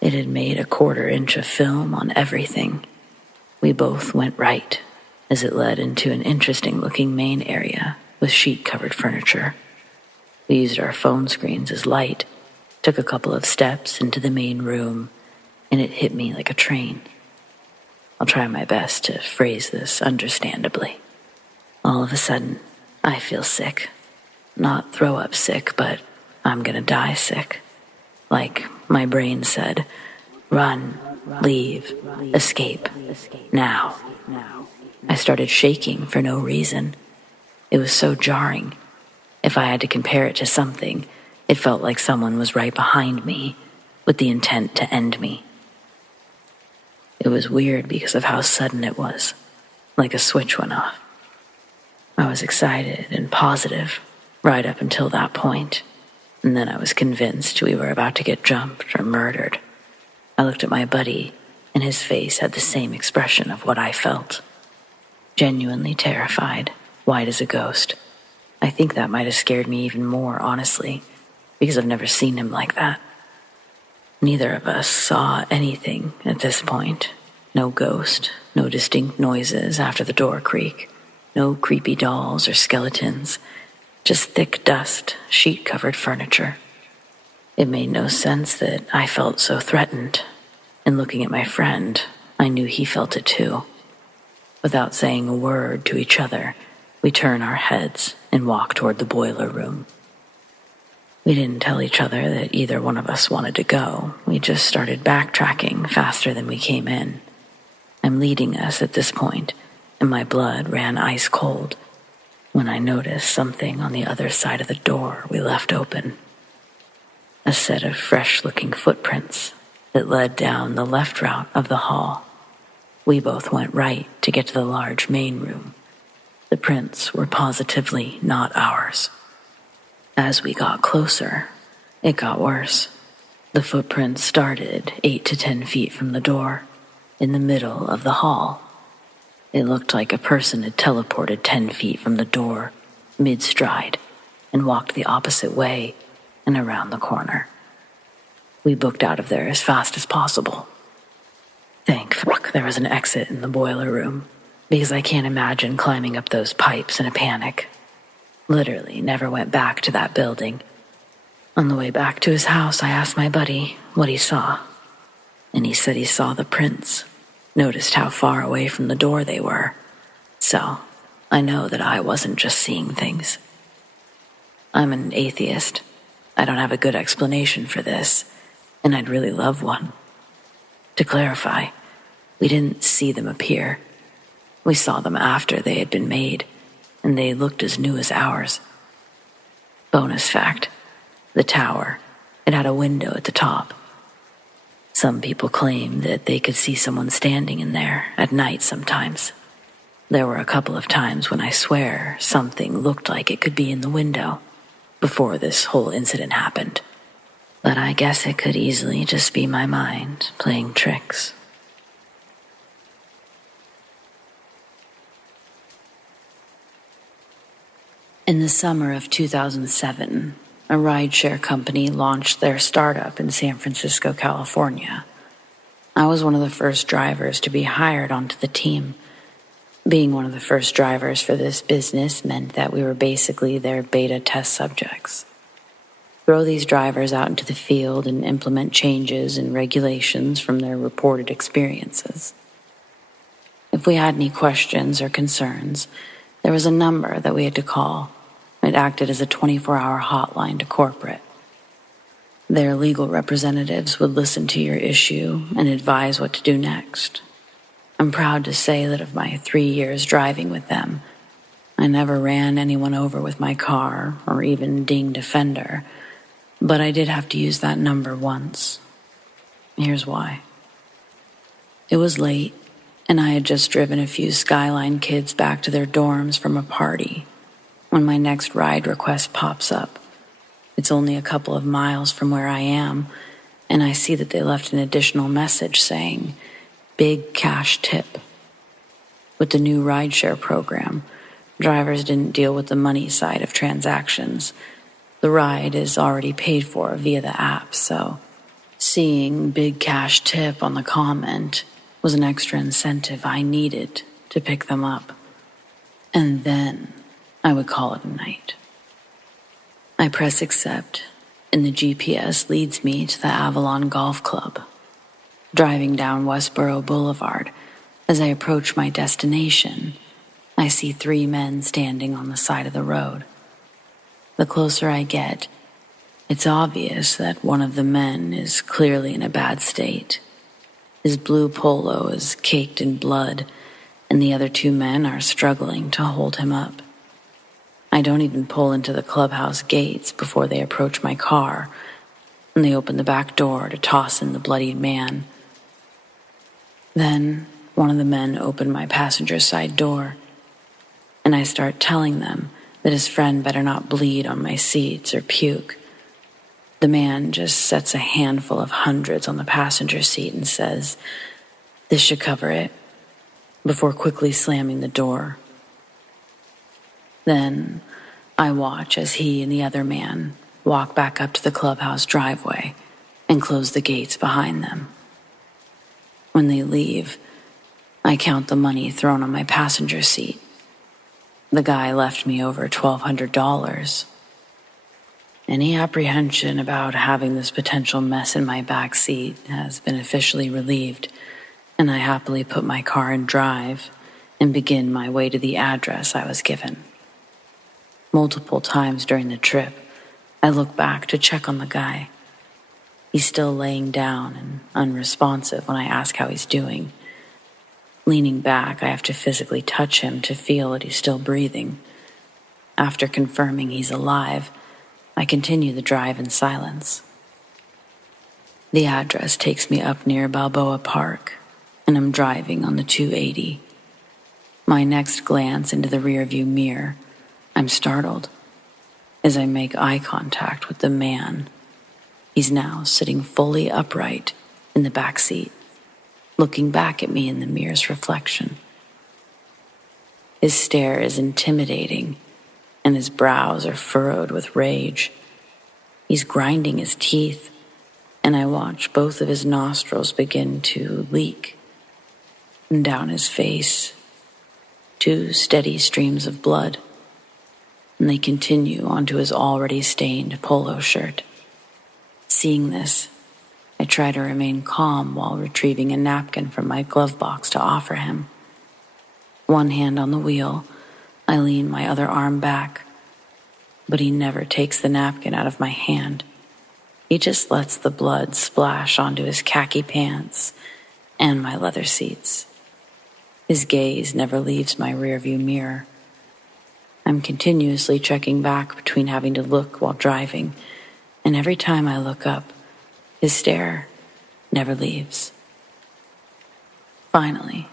It had made a 1/4 inch of film on everything. We both went right, as it led into an interesting-looking main area with sheet-covered furniture. We used our phone screens as light, took a couple of steps into the main room, and it hit me like a train. I'll try my best to phrase this understandably. All of a sudden, I feel sick. Not throw-up sick, but I'm gonna die sick. Like my brain said, run, leave, escape, now. I started shaking for no reason. It was so jarring. If I had to compare it to something, it felt like someone was right behind me, with the intent to end me. It was weird because of how sudden it was, like a switch went off. I was excited and positive right up until that point, and then I was convinced we were about to get jumped or murdered. I looked at my buddy, and his face had the same expression of what I felt. Genuinely terrified, white as a ghost. I think that might have scared me even more, honestly, because I've never seen him like that. Neither of us saw anything at this point. No ghost, no distinct noises after the door creak, no creepy dolls or skeletons, just thick dust, sheet-covered furniture. It made no sense that I felt so threatened, and looking at my friend, I knew he felt it too. Without saying a word to each other, we turned our heads and walked toward the boiler room. We didn't tell each other that either one of us wanted to go. We just started backtracking faster than we came in. I'm leading us at this point, and my blood ran ice cold when I noticed something on the other side of the door we left open. A set of fresh-looking footprints that led down the left route of the hall. We both went right to get to the large main room. The prints were positively not ours. As we got closer, it got worse. The footprints started 8 to 10 feet from the door, in the middle of the hall. It looked like a person had teleported 10 feet from the door, mid-stride, and walked the opposite way and around the corner. We booked out of there as fast as possible. Thank fuck there was an exit in the boiler room, because I can't imagine climbing up those pipes in a panic. Literally never went back to that building. On the way back to his house, I asked my buddy what he saw, and he said he saw the prints, noticed how far away from the door they were. So, I know that I wasn't just seeing things. I'm an atheist. I don't have a good explanation for this, and I'd really love one. To clarify, we didn't see them appear. We saw them after they had been made, and they looked as new as ours. Bonus fact, the tower, it had a window at the top. Some people claim that they could see someone standing in there at night sometimes. There were a couple of times when I swear something looked like it could be in the window before this whole incident happened. But I guess it could easily just be my mind playing tricks. In the summer of 2007, a rideshare company launched their startup in San Francisco, California. I was one of the first drivers to be hired onto the team. Being one of the first drivers for this business meant that we were basically their beta test subjects. Throw these drivers out into the field and implement changes and regulations from their reported experiences. If we had any questions or concerns, there was a number that we had to call. It acted as a 24-hour hotline to corporate. Their legal representatives would listen to your issue and advise what to do next. I'm proud to say that of my 3 years driving with them, I never ran anyone over with my car or even dinged a fender, but I did have to use that number once. Here's why. It was late, and I had just driven a few Skyline kids back to their dorms from a party when my next ride request pops up. It's only a couple of miles from where I am, and I see that they left an additional message saying, "Big cash tip." With the new rideshare program, drivers didn't deal with the money side of transactions. The ride is already paid for via the app, so seeing "big cash tip" on the comment was an extra incentive I needed to pick them up. And then I would call it a night. I press accept, and the GPS leads me to the Avalon Golf Club. Driving down Westboro Boulevard, as I approach my destination, I see 3 men standing on the side of the road. The closer I get, it's obvious that one of the men is clearly in a bad state. His blue polo is caked in blood, and the other two men are struggling to hold him up. I don't even pull into the clubhouse gates before they approach my car, and they open the back door to toss in the bloodied man. Then one of the men opened my passenger side door, and I start telling them that his friend better not bleed on my seats or puke. The man just sets a handful of hundreds on the passenger seat and says, "This should cover it," before quickly slamming the door. Then I watch as he and the other man walk back up to the clubhouse driveway and close the gates behind them. When they leave, I count the money thrown on my passenger seat. The guy left me over $1,200. Any apprehension about having this potential mess in my back seat has been officially relieved, and I happily put my car in drive and begin my way to the address I was given. Multiple times during the trip, I look back to check on the guy. He's still laying down and unresponsive when I ask how he's doing. Leaning back, I have to physically touch him to feel that he's still breathing. After confirming he's alive, I continue the drive in silence. The address takes me up near Balboa Park, and I'm driving on the 280. My next glance into the rearview mirror, I'm startled as I make eye contact with the man. He's now sitting fully upright in the back seat, looking back at me in the mirror's reflection. His stare is intimidating, and his brows are furrowed with rage. He's grinding his teeth, and I watch both of his nostrils begin to leak. And down his face, 2 steady streams of blood, and they continue onto his already stained polo shirt. Seeing this, I try to remain calm while retrieving a napkin from my glove box to offer him. One hand on the wheel, I lean my other arm back, but he never takes the napkin out of my hand. He just lets the blood splash onto his khaki pants and my leather seats. His gaze never leaves my rearview mirror. I'm continuously checking back between having to look while driving, and every time I look up, his stare never leaves. Finally,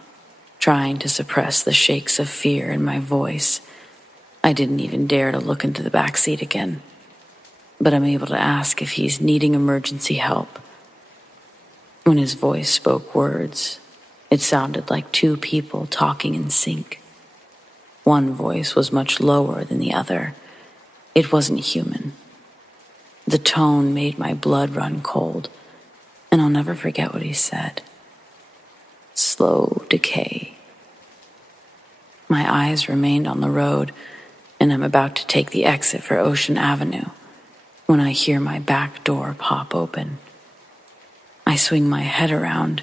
trying to suppress the shakes of fear in my voice, I didn't even dare to look into the back seat again, but I'm able to ask if he's needing emergency help. When his voice spoke words, it sounded like 2 people talking in sync. One voice was much lower than the other. It wasn't human. The tone made my blood run cold, and I'll never forget what he said. Slow decay. My eyes remained on the road, and I'm about to take the exit for Ocean Avenue when I hear my back door pop open. I swing my head around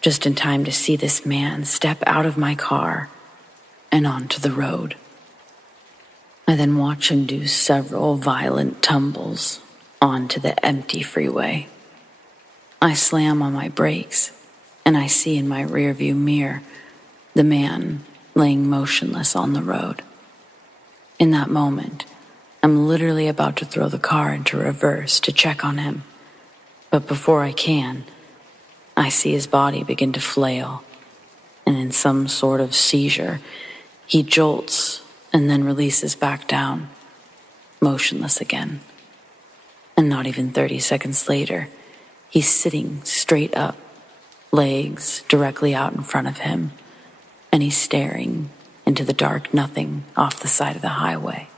just in time to see this man step out of my car and onto the road. I then watch him do several violent tumbles onto the empty freeway. I slam on my brakes, and I see in my rearview mirror the man laying motionless on the road. In that moment, I'm literally about to throw the car into reverse to check on him. But before I can, I see his body begin to flail, and in some sort of seizure, he jolts and then releases back down, motionless again. And not even 30 seconds later, he's sitting straight up, legs directly out in front of him, and he's staring into the dark nothing off the side of the highway.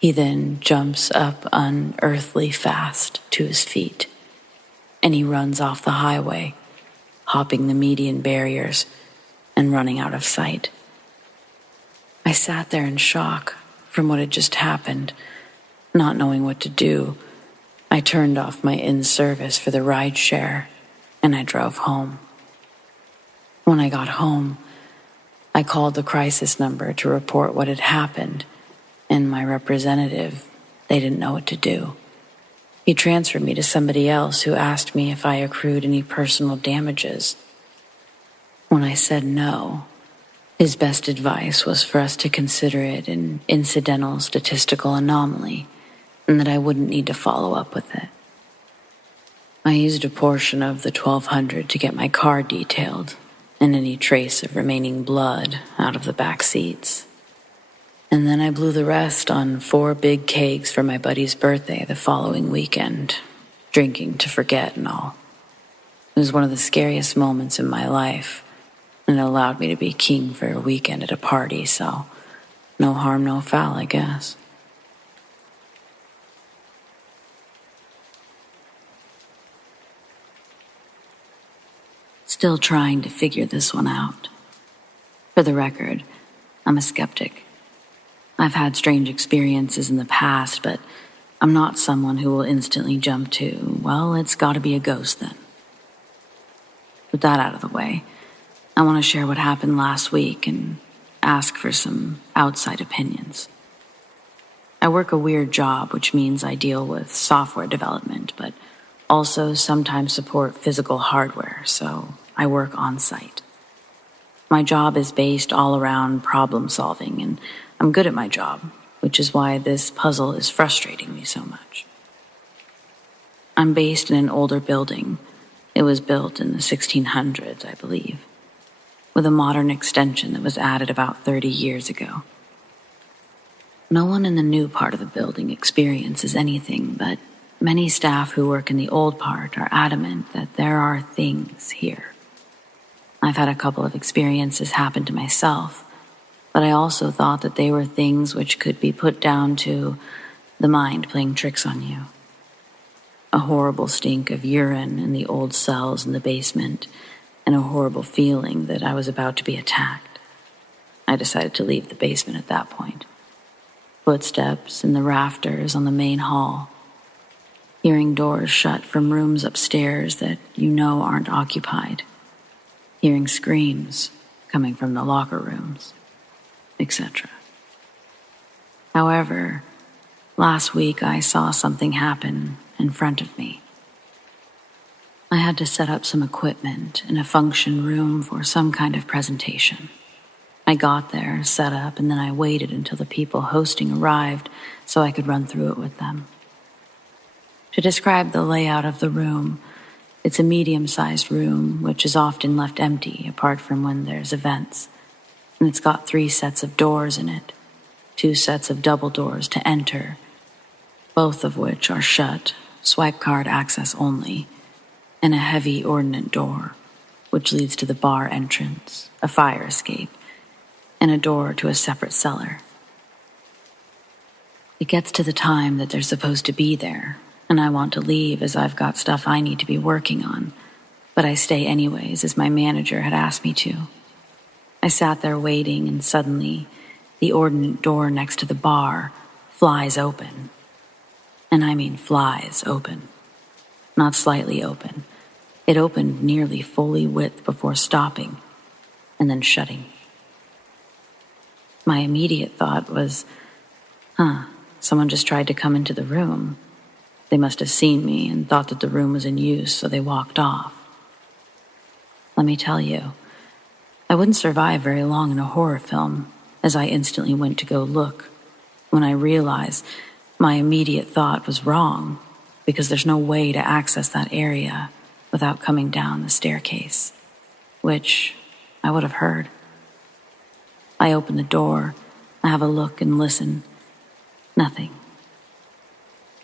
He then jumps up unearthly fast to his feet, and he runs off the highway, hopping the median barriers and running out of sight. I sat there in shock from what had just happened, not knowing what to do. I turned off my in-service for the ride share, and I drove home. When I got home, I called the crisis number to report what had happened, and my representative, they didn't know what to do. He transferred me to somebody else who asked me if I accrued any personal damages. When I said no, his best advice was for us to consider it an incidental statistical anomaly and that I wouldn't need to follow up with it. I used a portion of the $1,200 to get my car detailed and any trace of remaining blood out of the back seats. And then I blew the rest on 4 big kegs for my buddy's birthday the following weekend, drinking to forget and all. It was one of the scariest moments in my life, and it allowed me to be king for a weekend at a party, so no harm, no foul, I guess. Still trying to figure this one out. For the record, I'm a skeptic. I've had strange experiences in the past, but I'm not someone who will instantly jump to, well, it's gotta be a ghost then. With that out of the way, I want to share what happened last week and ask for some outside opinions. I work a weird job, which means I deal with software development, but also sometimes support physical hardware, so I work on site. My job is based all around problem solving, and I'm good at my job, which is why this puzzle is frustrating me so much. I'm based in an older building. It was built in the 1600s, I believe, with a modern extension that was added about 30 years ago. No one in the new part of the building experiences anything, but many staff who work in the old part are adamant that there are things here. I've had a couple of experiences happen to myself, but I also thought that they were things which could be put down to the mind playing tricks on you. A horrible stink of urine in the old cells in the basement, and a horrible feeling that I was about to be attacked. I decided to leave the basement at that point. Footsteps in the rafters on the main hall. Hearing doors shut from rooms upstairs that you know aren't occupied. Hearing screams coming from the locker rooms, etc. However, last week I saw something happen in front of me. I had to set up some equipment in a function room for some kind of presentation. I got there, set up, and then I waited until the people hosting arrived so I could run through it with them. To describe the layout of the room, it's a medium-sized room which is often left empty apart from when there's events. And it's got 3 sets of doors in it, 2 sets of double doors to enter, both of which are shut, swipe card access only, and a heavy ordnance door, which leads to the bar entrance, a fire escape, and a door to a separate cellar. It gets to the time that they're supposed to be there, and I want to leave as I've got stuff I need to be working on, but I stay anyways as my manager had asked me to. I sat there waiting, and suddenly, the ordnance door next to the bar flies open. And I mean flies open. Not slightly open. It opened nearly fully width before stopping, and then shutting. My immediate thought was, someone just tried to come into the room. They must have seen me and thought that the room was in use, so they walked off. Let me tell you, I wouldn't survive very long in a horror film, as I instantly went to go look, when I realized my immediate thought was wrong, because there's no way to access that area without coming down the staircase, which I would have heard. I open the door, I have a look and listen. Nothing.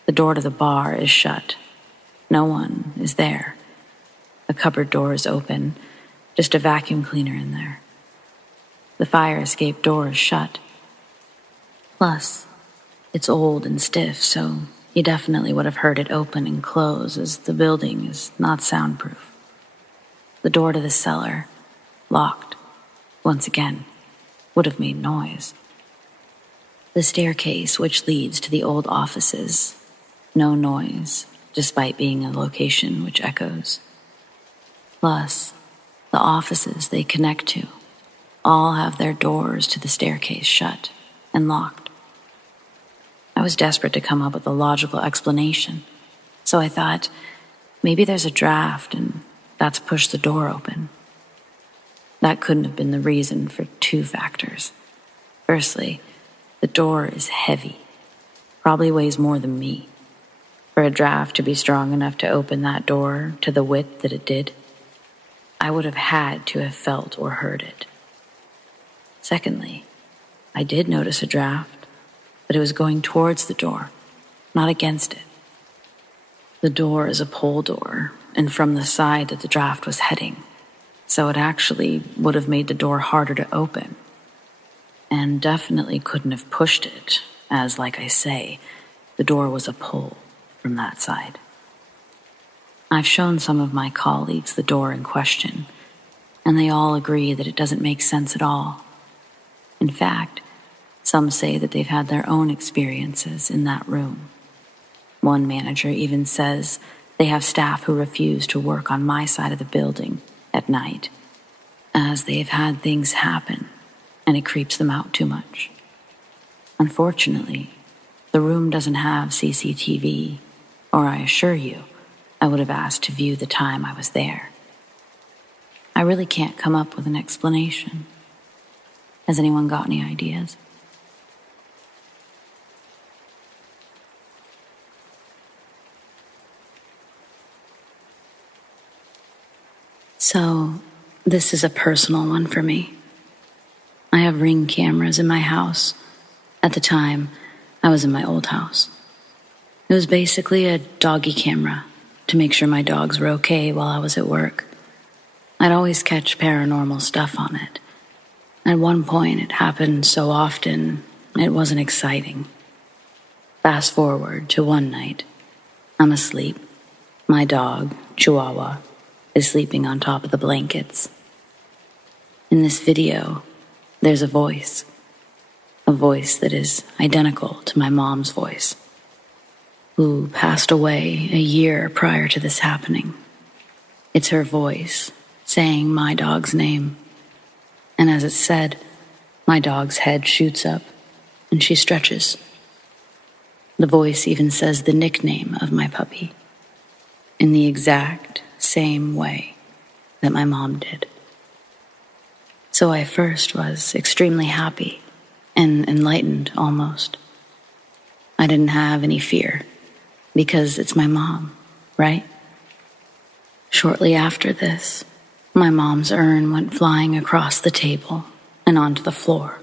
The door to the bar is shut. No one is there. A cupboard door is open, just a vacuum cleaner in there. The fire escape door is shut. Plus, it's old and stiff, so you definitely would have heard it open and close, as the building is not soundproof. The door to the cellar, locked, once again, would have made noise. The staircase which leads to the old offices, no noise, despite being a location which echoes. Plus, the offices they connect to all have their doors to the staircase shut and locked. I was desperate to come up with a logical explanation, So I thought, maybe there's a draft and that's pushed the door open. That couldn't have been the reason for 2 factors. Firstly, the door is heavy, probably weighs more than me. For a draft to be strong enough to open that door to the width that it did, I would have had to have felt or heard it. Secondly, I did notice a draft, but it was going towards the door, not against it. The door is a pole door, and from the side that the draft was heading, so it actually would have made the door harder to open, and definitely couldn't have pushed it, as, like I say, the door was a pull from that side. I've shown some of my colleagues the door in question, and they all agree that it doesn't make sense at all. In fact, some say that they've had their own experiences in that room. One manager even says they have staff who refuse to work on my side of the building at night, as they've had things happen, and it creeps them out too much. Unfortunately, the room doesn't have CCTV, or I assure you, I would have asked to view the time I was there. I really can't come up with an explanation. Has anyone got any ideas? So, this is a personal one for me. I have Ring cameras in my house. At the time, I was in my old house. It was basically a doggy camera to make sure my dogs were okay while I was at work. I'd always catch paranormal stuff on it. At one point, it happened so often, it wasn't exciting. Fast forward to one night. I'm asleep. My dog, Chihuahua, is sleeping on top of the blankets. In this video, there's a voice that is identical to my mom's voice, who passed away a year prior to this happening. It's her voice saying my dog's name, and as it said, my dog's head shoots up and she stretches. The voice even says the nickname of my puppy in the exact same way that my mom did. So I first was extremely happy and enlightened almost. I didn't have any fear because it's my mom, right? Shortly after this, my mom's urn went flying across the table and onto the floor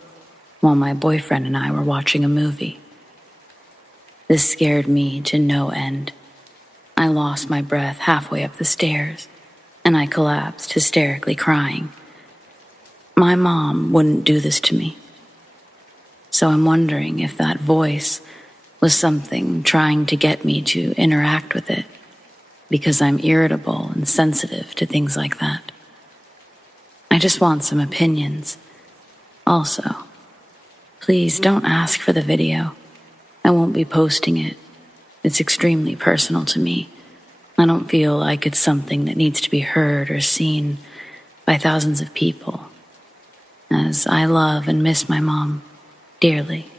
while my boyfriend and I were watching a movie. This scared me to no end. I lost my breath halfway up the stairs, and I collapsed, hysterically crying. My mom wouldn't do this to me. So I'm wondering if that voice was something trying to get me to interact with it, because I'm irritable and sensitive to things like that. I just want some opinions. Also, please don't ask for the video. I won't be posting it. It's extremely personal to me. I don't feel like it's something that needs to be heard or seen by thousands of people, as I love and miss my mom dearly.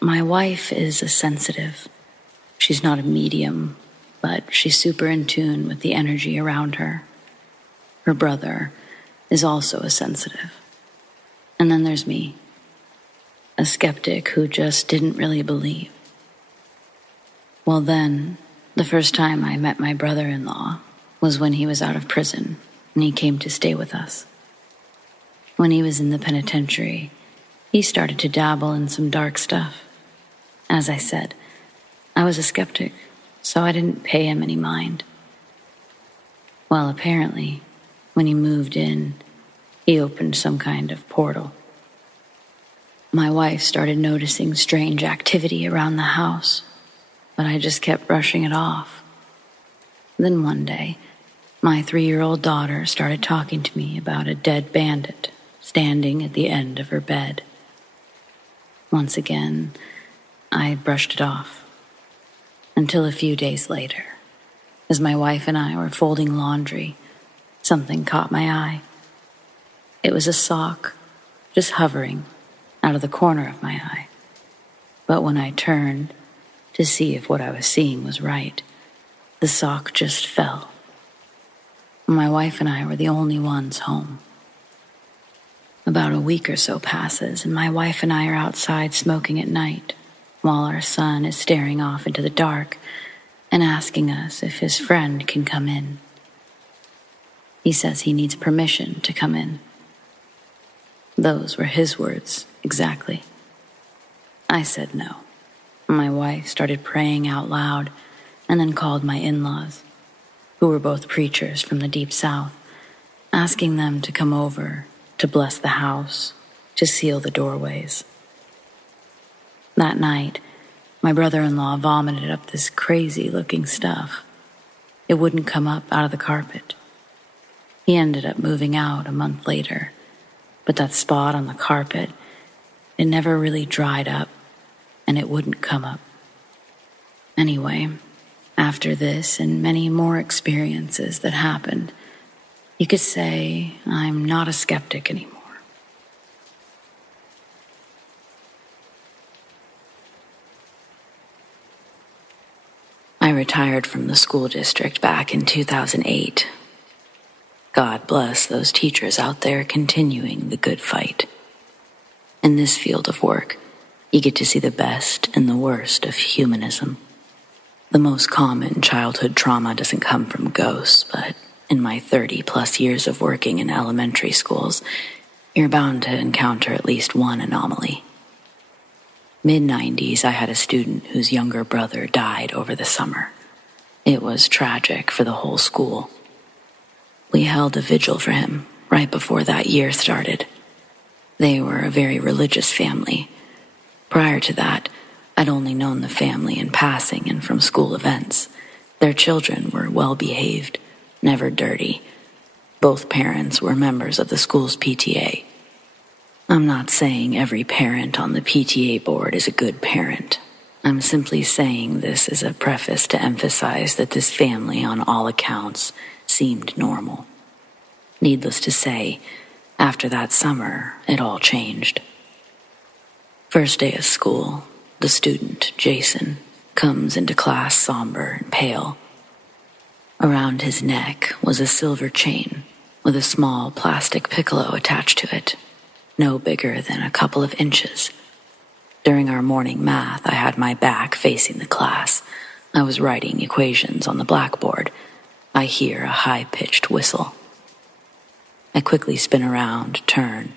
My wife is a sensitive. She's not a medium, but she's super in tune with the energy around her. Her brother is also a sensitive. And then there's me, a skeptic who just didn't really believe. Well then, the first time I met my brother-in-law was when he was out of prison and he came to stay with us. When he was in the penitentiary, he started to dabble in some dark stuff. As I said, I was a skeptic, so I didn't pay him any mind. Well, apparently, when he moved in, he opened some kind of portal. My wife started noticing strange activity around the house, but I just kept brushing it off. Then one day, my 3-year-old daughter started talking to me about a dead bandit standing at the end of her bed. Once again, I brushed it off, until a few days later, as my wife and I were folding laundry, something caught my eye. It was a sock, just hovering out of the corner of my eye. But when I turned to see if what I was seeing was right, the sock just fell. My wife and I were the only ones home. About a week or so passes, and my wife and I are outside smoking at night, while our son is staring off into the dark and asking us if his friend can come in. He says he needs permission to come in. Those were his words, exactly. I said no. My wife started praying out loud and then called my in-laws, who were both preachers from the Deep South, asking them to come over to bless the house, to seal the doorways. That night, my brother-in-law vomited up this crazy-looking stuff. It wouldn't come up out of the carpet. He ended up moving out a month later, but that spot on the carpet, it never really dried up, and it wouldn't come up. Anyway, after this and many more experiences that happened, you could say I'm not a skeptic anymore. I retired from the school district back in 2008. God bless those teachers out there continuing the good fight. In this field of work, you get to see the best and the worst of humanism. The most common childhood trauma doesn't come from ghosts, but in my 30-plus years of working in elementary schools, you're bound to encounter at least one anomaly. Mid-90s, I had a student whose younger brother died over the summer. It was tragic for the whole school. We held a vigil for him right before that year started. They were a very religious family. Prior to that, I'd only known the family in passing and from school events. Their children were well-behaved, never dirty. Both parents were members of the school's PTA. I'm not saying every parent on the PTA board is a good parent. I'm simply saying this as a preface to emphasize that this family, on all accounts, seemed normal. Needless to say, after that summer, it all changed. First day of school, the student, Jason, comes into class somber and pale. Around his neck was a silver chain with a small plastic piccolo attached to it, no bigger than a couple of inches. During our morning math, I had my back facing the class. I was writing equations on the blackboard. I hear a high-pitched whistle. I quickly spin around, turn,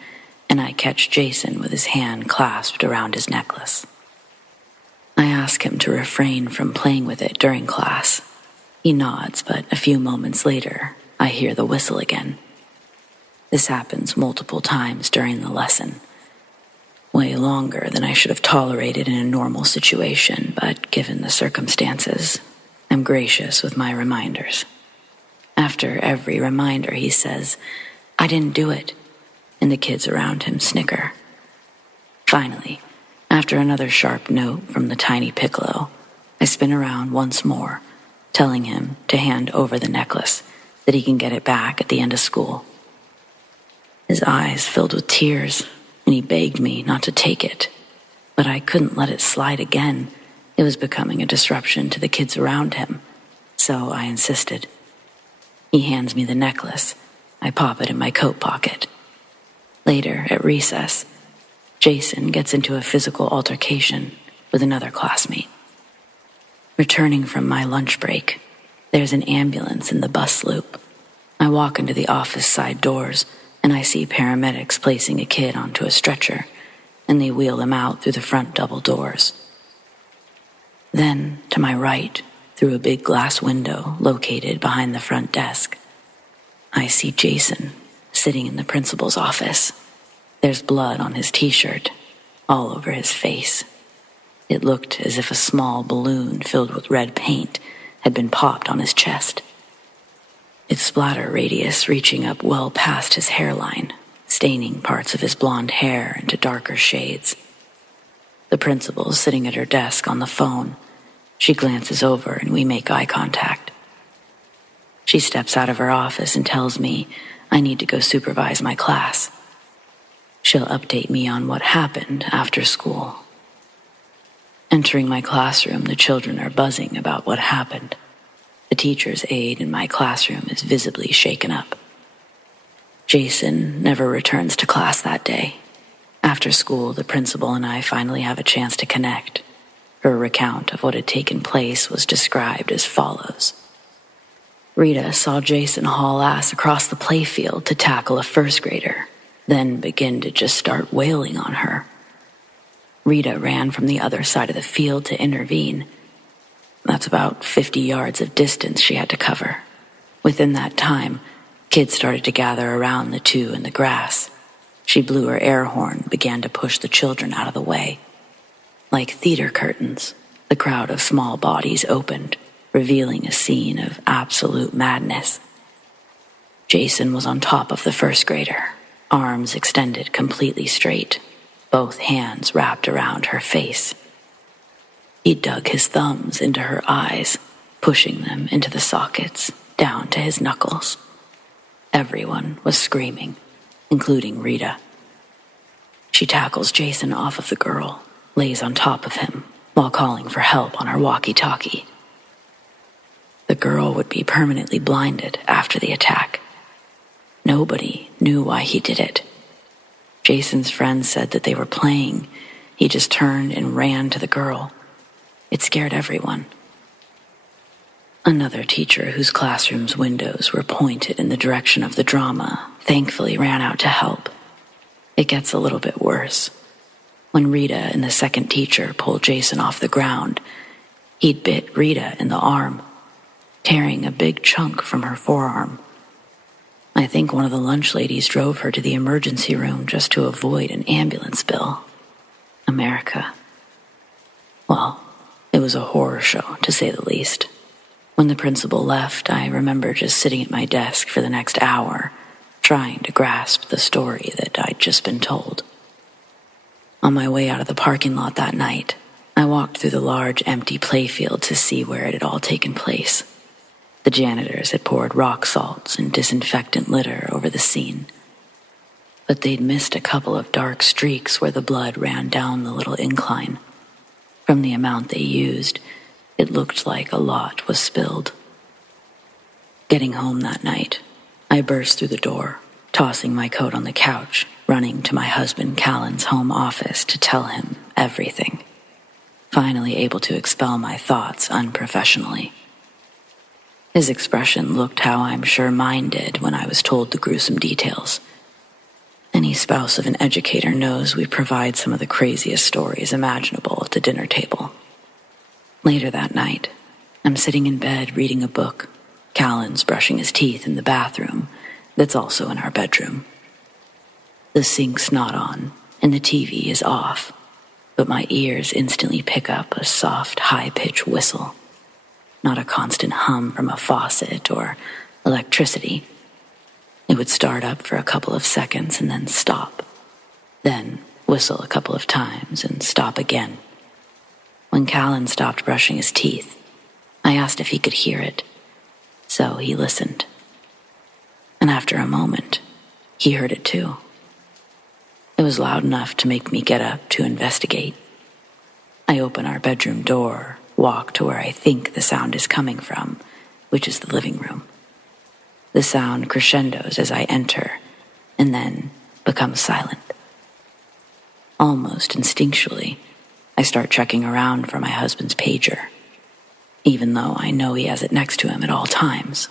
and I catch Jason with his hand clasped around his necklace. I ask him to refrain from playing with it during class. He nods, but a few moments later, I hear the whistle again. This happens multiple times during the lesson. Way longer than I should have tolerated in a normal situation, but given the circumstances, I'm gracious with my reminders. After every reminder, he says, "I didn't do it," and the kids around him snicker. Finally, after another sharp note from the tiny piccolo, I spin around once more, telling him to hand over the necklace, that he can get it back at the end of school. His eyes filled with tears, and he begged me not to take it, but I couldn't let it slide again. It was becoming a disruption to the kids around him, so I insisted. He hands me the necklace. I pop it in my coat pocket. Later, at recess, Jason gets into a physical altercation with another classmate. Returning from my lunch break, there's an ambulance in the bus loop. I walk into the office side doors, and I see paramedics placing a kid onto a stretcher, and they wheel him out through the front double doors. Then, to my right, through a big glass window located behind the front desk, I see Jason sitting in the principal's office. There's blood on his t-shirt, all over his face. It looked as if a small balloon filled with red paint had been popped on his chest. Its splatter radius reaching up well past his hairline, staining parts of his blonde hair into darker shades. The principal's sitting at her desk on the phone. She glances over and we make eye contact. She steps out of her office and tells me I need to go supervise my class. She'll update me on what happened after school. Entering my classroom, the children are buzzing about what happened. The teacher's aide in my classroom is visibly shaken up. Jason never returns to class that day. After school, the principal and I finally have a chance to connect. Her recount of what had taken place was described as follows. Rita saw Jason haul ass across the playfield to tackle a first grader, then begin to just start wailing on her. Rita ran from the other side of the field to intervene. That's about 50 yards of distance she had to cover. Within that time, kids started to gather around the two in the grass. She blew her air horn, began to push the children out of the way. Like theater curtains, the crowd of small bodies opened, revealing a scene of absolute madness. Jason was on top of the first grader, arms extended completely straight, both hands wrapped around her face. He dug his thumbs into her eyes, pushing them into the sockets, down to his knuckles. Everyone was screaming, including Rita. She tackles Jason off of the girl, lays on top of him, while calling for help on her walkie-talkie. The girl would be permanently blinded after the attack. Nobody knew why he did it. Jason's friends said that they were playing. He just turned and ran to the girl. It scared everyone. Another teacher whose classroom's windows were pointed in the direction of the drama thankfully ran out to help. It gets a little bit worse. When Rita and the second teacher pulled Jason off the ground, he'd bit Rita in the arm, tearing a big chunk from her forearm. I think one of the lunch ladies drove her to the emergency room just to avoid an ambulance bill. America. Well, it was a horror show, to say the least. When the principal left, I remember just sitting at my desk for the next hour, trying to grasp the story that I'd just been told. On my way out of the parking lot that night, I walked through the large empty playfield to see where it had all taken place. The janitors had poured rock salts and disinfectant litter over the scene. But they'd missed a couple of dark streaks where the blood ran down the little incline. From the amount they used, it looked like a lot was spilled. Getting home that night, I burst through the door, tossing my coat on the couch, running to my husband Callan's home office to tell him everything. Finally able to expel my thoughts unprofessionally. His expression looked how I'm sure mine did when I was told the gruesome details. Any spouse of an educator knows we provide some of the craziest stories imaginable at the dinner table. Later that night, I'm sitting in bed reading a book. Callan's brushing his teeth in the bathroom that's also in our bedroom. The sink's not on, and the TV is off, but my ears instantly pick up a soft, high-pitched whistle. Not a constant hum from a faucet or electricity. It would start up for a couple of seconds and then stop. Then whistle a couple of times and stop again. When Callan stopped brushing his teeth, I asked if he could hear it. So he listened. And after a moment, he heard it too. It was loud enough to make me get up to investigate. I open our bedroom door, walk to where I think the sound is coming from, which is the living room. The sound crescendos as I enter, and then becomes silent. Almost instinctually, I start checking around for my husband's pager, even though I know he has it next to him at all times.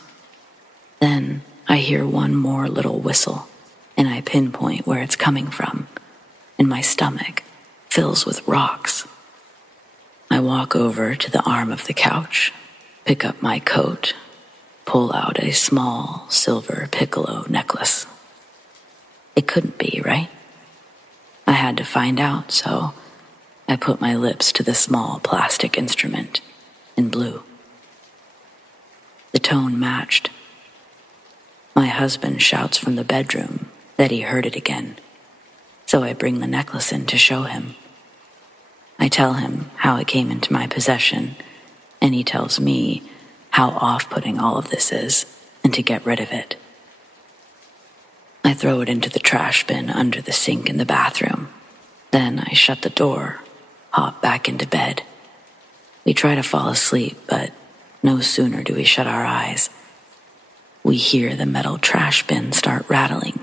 Then I hear one more little whistle, and I pinpoint where it's coming from, and my stomach fills with rocks. I walk over to the arm of the couch, pick up my coat, pull out a small silver piccolo necklace. It couldn't be, right? I had to find out, so I put my lips to the small plastic instrument and blew. The tone matched. My husband shouts from the bedroom that he heard it again, so I bring the necklace in to show him. I tell him how it came into my possession, and he tells me how off-putting all of this is and to get rid of it. I throw it into the trash bin under the sink in the bathroom. Then I shut the door, hop back into bed. We try to fall asleep, but no sooner do we shut our eyes. We hear the metal trash bin start rattling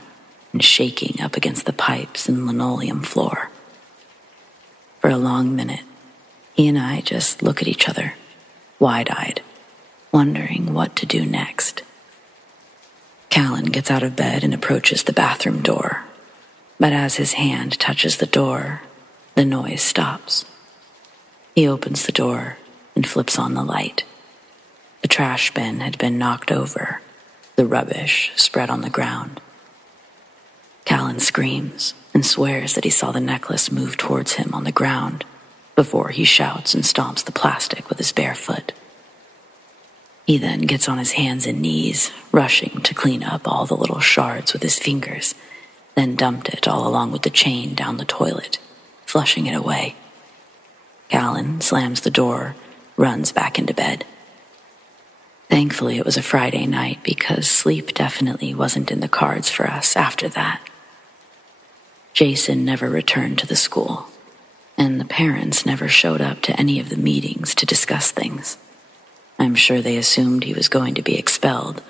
and shaking up against the pipes and linoleum floor. For a long minute, he and I just look at each other, wide-eyed, wondering what to do next. Callan gets out of bed and approaches the bathroom door, but as his hand touches the door, the noise stops. He opens the door and flips on the light. The trash bin had been knocked over, the rubbish spread on the ground. Callan screams and swears that he saw the necklace move towards him on the ground before he shouts and stomps the plastic with his bare foot. He then gets on his hands and knees, rushing to clean up all the little shards with his fingers, then dumped it all along with the chain down the toilet, flushing it away. Callan slams the door, runs back into bed. Thankfully, it was a Friday night because sleep definitely wasn't in the cards for us after that. Jason never returned to the school, and the parents never showed up to any of the meetings to discuss things. I'm sure they assumed he was going to be expelled,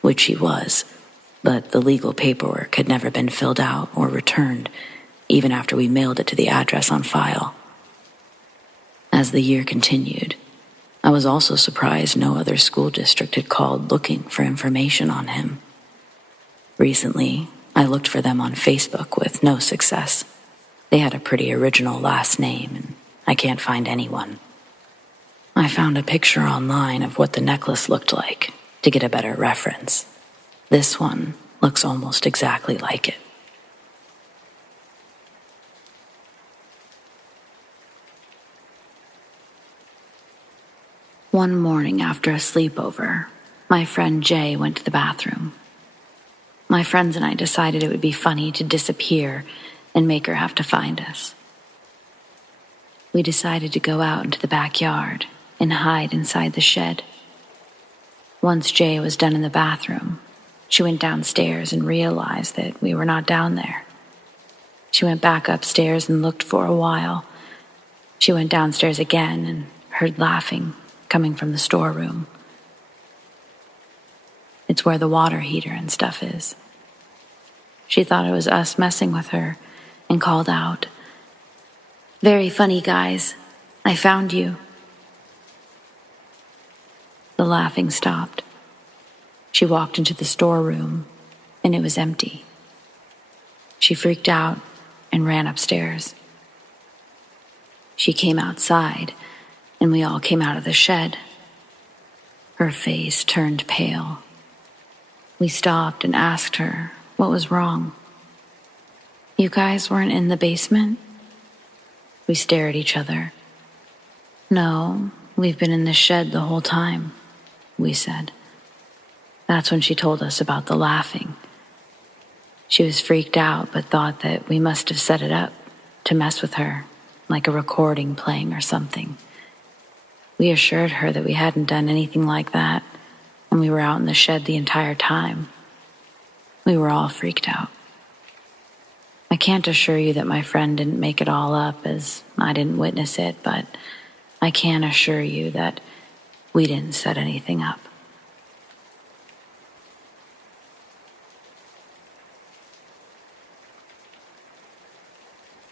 which he was, but the legal paperwork had never been filled out or returned, even after we mailed it to the address on file. As the year continued, I was also surprised no other school district had called looking for information on him. Recently, I looked for them on Facebook with no success. They had a pretty original last name, and I can't find anyone. I found a picture online of what the necklace looked like to get a better reference. This one looks almost exactly like it. One morning after a sleepover, my friend Jay went to the bathroom. My friends and I decided it would be funny to disappear and make her have to find us. We decided to go out into the backyard and hide inside the shed. Once Jay was done in the bathroom, she went downstairs and realized that we were not down there. She went back upstairs and looked for a while. She went downstairs again and heard laughing coming from the storeroom. It's where the water heater and stuff is. She thought it was us messing with her and called out, "Very funny, guys. I found you." The laughing stopped. She walked into the storeroom and it was empty. She freaked out and ran upstairs. She came outside and we all came out of the shed. Her face turned pale. We stopped and asked her what was wrong. "You guys weren't in the basement?" We stared at each other. "No, we've been in the shed the whole time," we said. That's when she told us about the laughing. She was freaked out but thought that we must have set it up to mess with her, like a recording playing or something. We assured her that we hadn't done anything like that, and we were out in the shed the entire time. We were all freaked out. I can't assure you that my friend didn't make it all up, as I didn't witness it, but I can assure you that we didn't set anything up.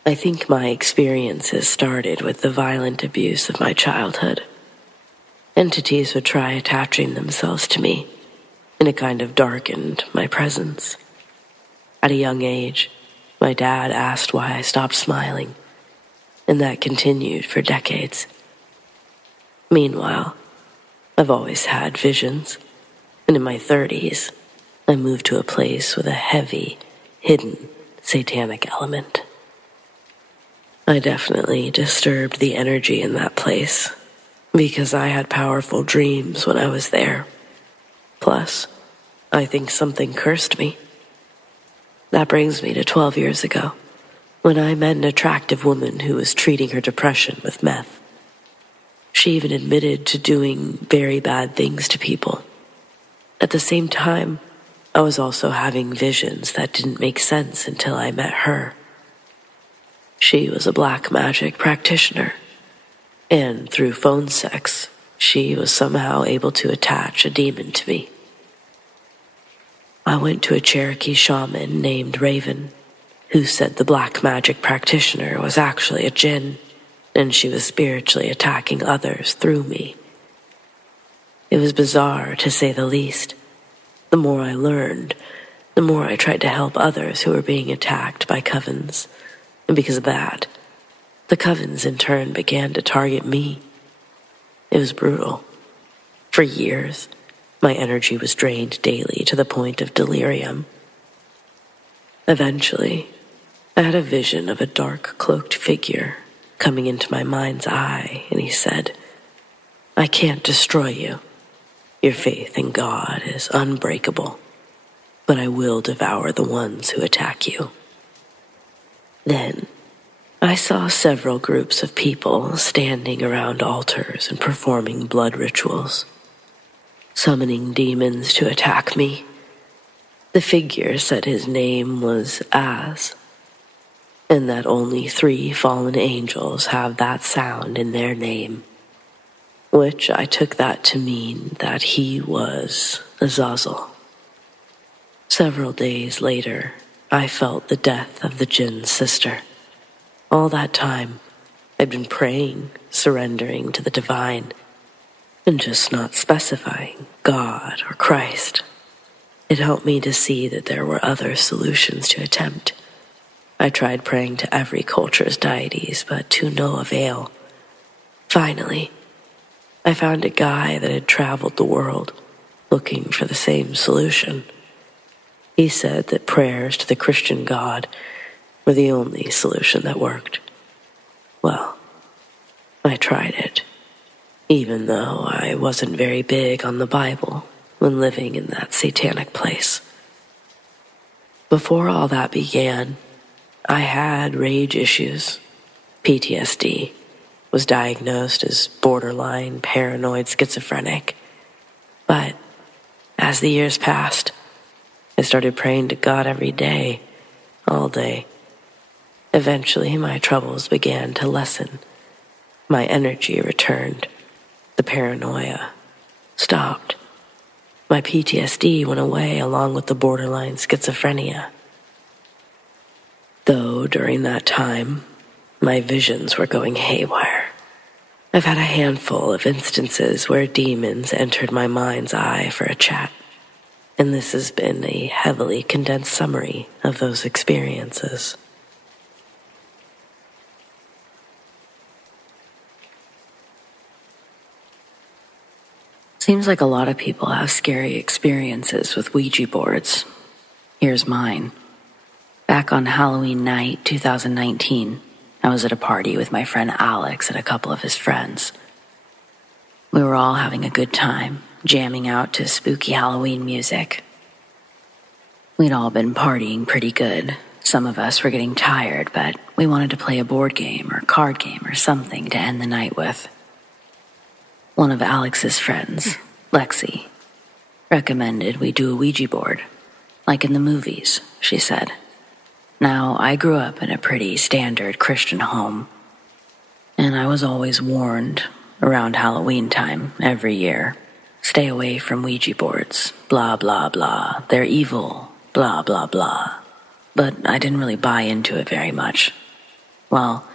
I think my experiences started with the violent abuse of my childhood. Entities would try attaching themselves to me, and it kind of darkened my presence. At a young age, my dad asked why I stopped smiling, and that continued for decades. Meanwhile, I've always had visions, and in my 30s, I moved to a place with a heavy, hidden, satanic element. I definitely disturbed the energy in that place, because I had powerful dreams when I was there. Plus, I think something cursed me. That brings me to 12 years ago, when I met an attractive woman who was treating her depression with meth. She even admitted to doing very bad things to people. At the same time, I was also having visions that didn't make sense until I met her. She was a black magic practitioner, and through phone sex, she was somehow able to attach a demon to me. I went to a Cherokee shaman named Raven, who said the black magic practitioner was actually a djinn, and she was spiritually attacking others through me. It was bizarre, to say the least. The more I learned, the more I tried to help others who were being attacked by covens, and because of that, the covens in turn began to target me. It was brutal. For years, my energy was drained daily to the point of delirium. Eventually, I had a vision of a dark cloaked figure coming into my mind's eye, and he said, "I can't destroy you. Your faith in God is unbreakable, but I will devour the ones who attack you." Then, I saw several groups of people standing around altars and performing blood rituals, summoning demons to attack me. The figure said his name was Az, and that only 3 fallen angels have that sound in their name, which I took that to mean that he was Azazel. Several days later, I felt the death of the djinn's sister. All that time, I'd been praying, surrendering to the divine, and just not specifying God or Christ. It helped me to see that there were other solutions to attempt. I tried praying to every culture's deities, but to no avail. Finally, I found a guy that had traveled the world looking for the same solution. He said that prayers to the Christian God were the only solution that worked. Well, I tried it, even though I wasn't very big on the Bible when living in that satanic place. Before all that began, I had rage issues, PTSD, was diagnosed as borderline paranoid schizophrenic. But as the years passed, I started praying to God every day, all day. Eventually, my troubles began to lessen. My energy returned. The paranoia stopped. My PTSD went away along with the borderline schizophrenia. Though during that time, my visions were going haywire. I've had a handful of instances where demons entered my mind's eye for a chat, and this has been a heavily condensed summary of those experiences. Seems like a lot of people have scary experiences with Ouija boards. Here's mine. Back on Halloween night, 2019, I was at a party with my friend Alex and a couple of his friends. We were all having a good time, jamming out to spooky Halloween music. We'd all been partying pretty good. Some of us were getting tired, but we wanted to play a board game or card game or something to end the night with. One of Alex's friends, Lexi, recommended we do a Ouija board, like in the movies, she said. Now, I grew up in a pretty standard Christian home, and I was always warned around Halloween time every year, stay away from Ouija boards, blah, blah, blah, they're evil, blah, blah, blah. But I didn't really buy into it very much. Well,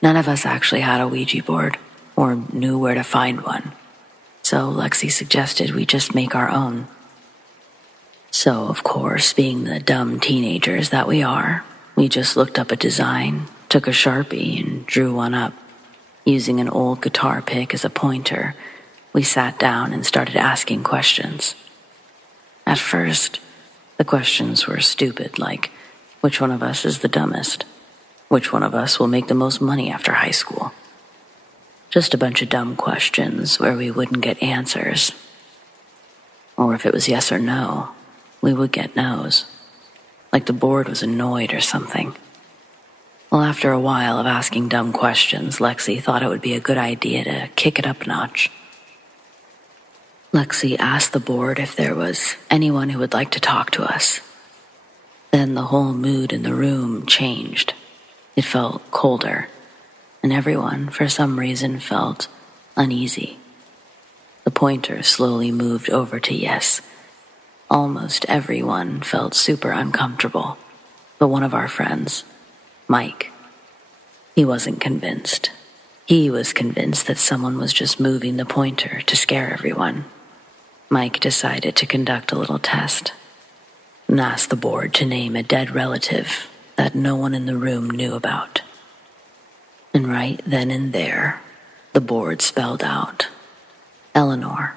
none of us actually had a Ouija board or knew where to find one, so Lexi suggested we just make our own. So, of course, being the dumb teenagers that we are, we just looked up a design, took a Sharpie, and drew one up. Using an old guitar pick as a pointer, we sat down and started asking questions. At first, the questions were stupid, like, which one of us is the dumbest? Which one of us will make the most money after high school? Just a bunch of dumb questions where we wouldn't get answers. Or if it was yes or no, we would get no's. Like the board was annoyed or something. Well, after a while of asking dumb questions, Lexi thought it would be a good idea to kick it up a notch. Lexi asked the board if there was anyone who would like to talk to us. Then the whole mood in the room changed. It felt colder, and everyone, for some reason, felt uneasy. The pointer slowly moved over to yes. Almost everyone felt super uncomfortable, but one of our friends, Mike, he wasn't convinced. He was convinced that someone was just moving the pointer to scare everyone. Mike decided to conduct a little test and asked the board to name a dead relative that no one in the room knew about. And right then and there, the board spelled out Eleanor.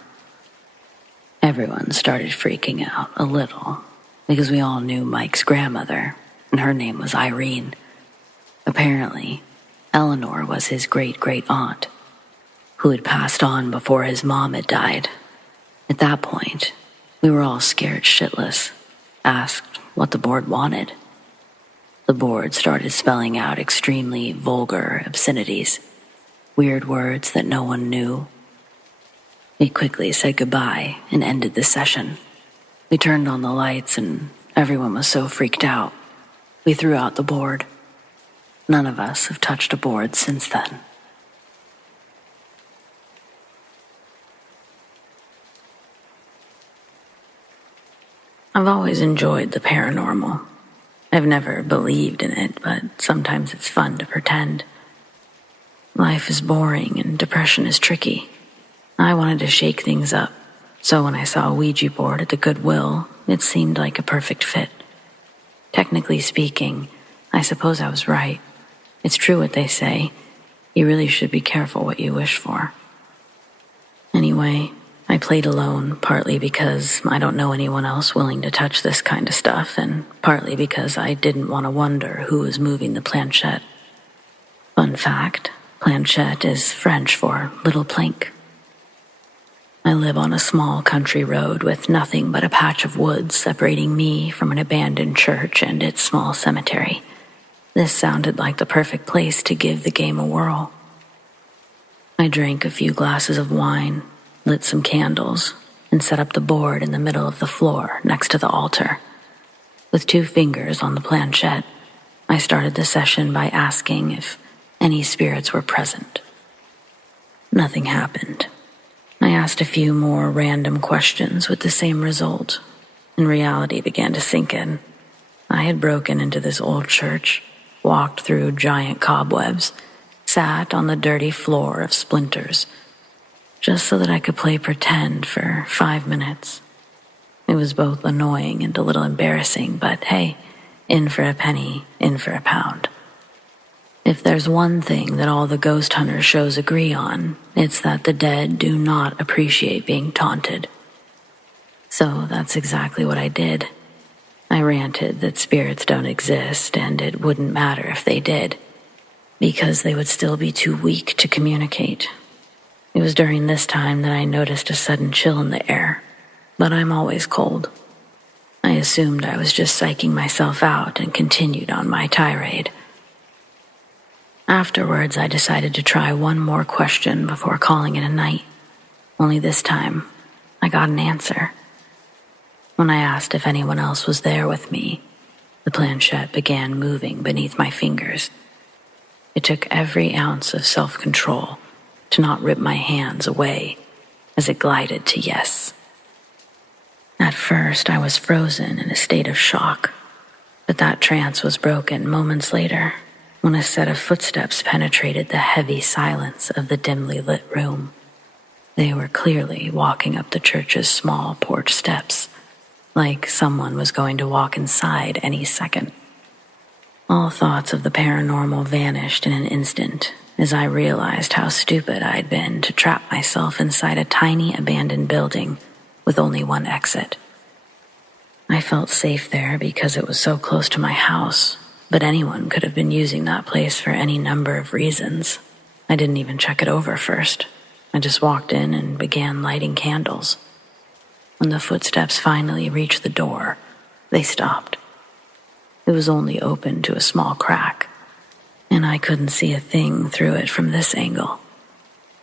Everyone started freaking out a little because we all knew Mike's grandmother, and her name was Irene. Apparently, Eleanor was his great-great-aunt, who had passed on before his mom had died. At that point, we were all scared shitless, asked what the board wanted. The board started spelling out extremely vulgar obscenities, weird words that no one knew. We quickly said goodbye and ended the session. We turned on the lights and everyone was so freaked out. We threw out the board. None of us have touched a board since then. I've always enjoyed the paranormal. I've never believed in it, but sometimes it's fun to pretend. Life is boring and depression is tricky. I wanted to shake things up, so when I saw a Ouija board at the Goodwill, it seemed like a perfect fit. Technically speaking, I suppose I was right. It's true what they say. You really should be careful what you wish for. Anyway, I played alone, partly because I don't know anyone else willing to touch this kind of stuff, and partly because I didn't want to wonder who was moving the planchette. Fun fact, planchette is French for little plank. I live on a small country road with nothing but a patch of woods separating me from an abandoned church and its small cemetery. This sounded like the perfect place to give the game a whirl. I drank a few glasses of wine, lit some candles, and set up the board in the middle of the floor next to the altar. With 2 fingers on the planchette, I started the session by asking if any spirits were present. Nothing happened. I asked a few more random questions with the same result, and reality began to sink in. I had broken into this old church, walked through giant cobwebs, sat on the dirty floor of splinters, just so that I could play pretend for 5 minutes. It was both annoying and a little embarrassing, but hey, in for a penny, in for a pound. If there's one thing that all the ghost hunter shows agree on, it's that the dead do not appreciate being taunted. So that's exactly what I did. I ranted that spirits don't exist and it wouldn't matter if they did, because they would still be too weak to communicate. It was during this time that I noticed a sudden chill in the air, but I'm always cold. I assumed I was just psyching myself out and continued on my tirade. Afterwards, I decided to try one more question before calling it a night. Only this time, I got an answer. When I asked if anyone else was there with me, the planchette began moving beneath my fingers. It took every ounce of self-control to not rip my hands away as it glided to yes. At first, I was frozen in a state of shock, but that trance was broken moments later when a set of footsteps penetrated the heavy silence of the dimly lit room. They were clearly walking up the church's small porch steps, like someone was going to walk inside any second. All thoughts of the paranormal vanished in an instant as I realized how stupid I'd been to trap myself inside a tiny abandoned building with only one exit. I felt safe there because it was so close to my house, but anyone could have been using that place for any number of reasons. I didn't even check it over first. I just walked in and began lighting candles. When the footsteps finally reached the door, they stopped. It was only open to a small crack, and I couldn't see a thing through it from this angle.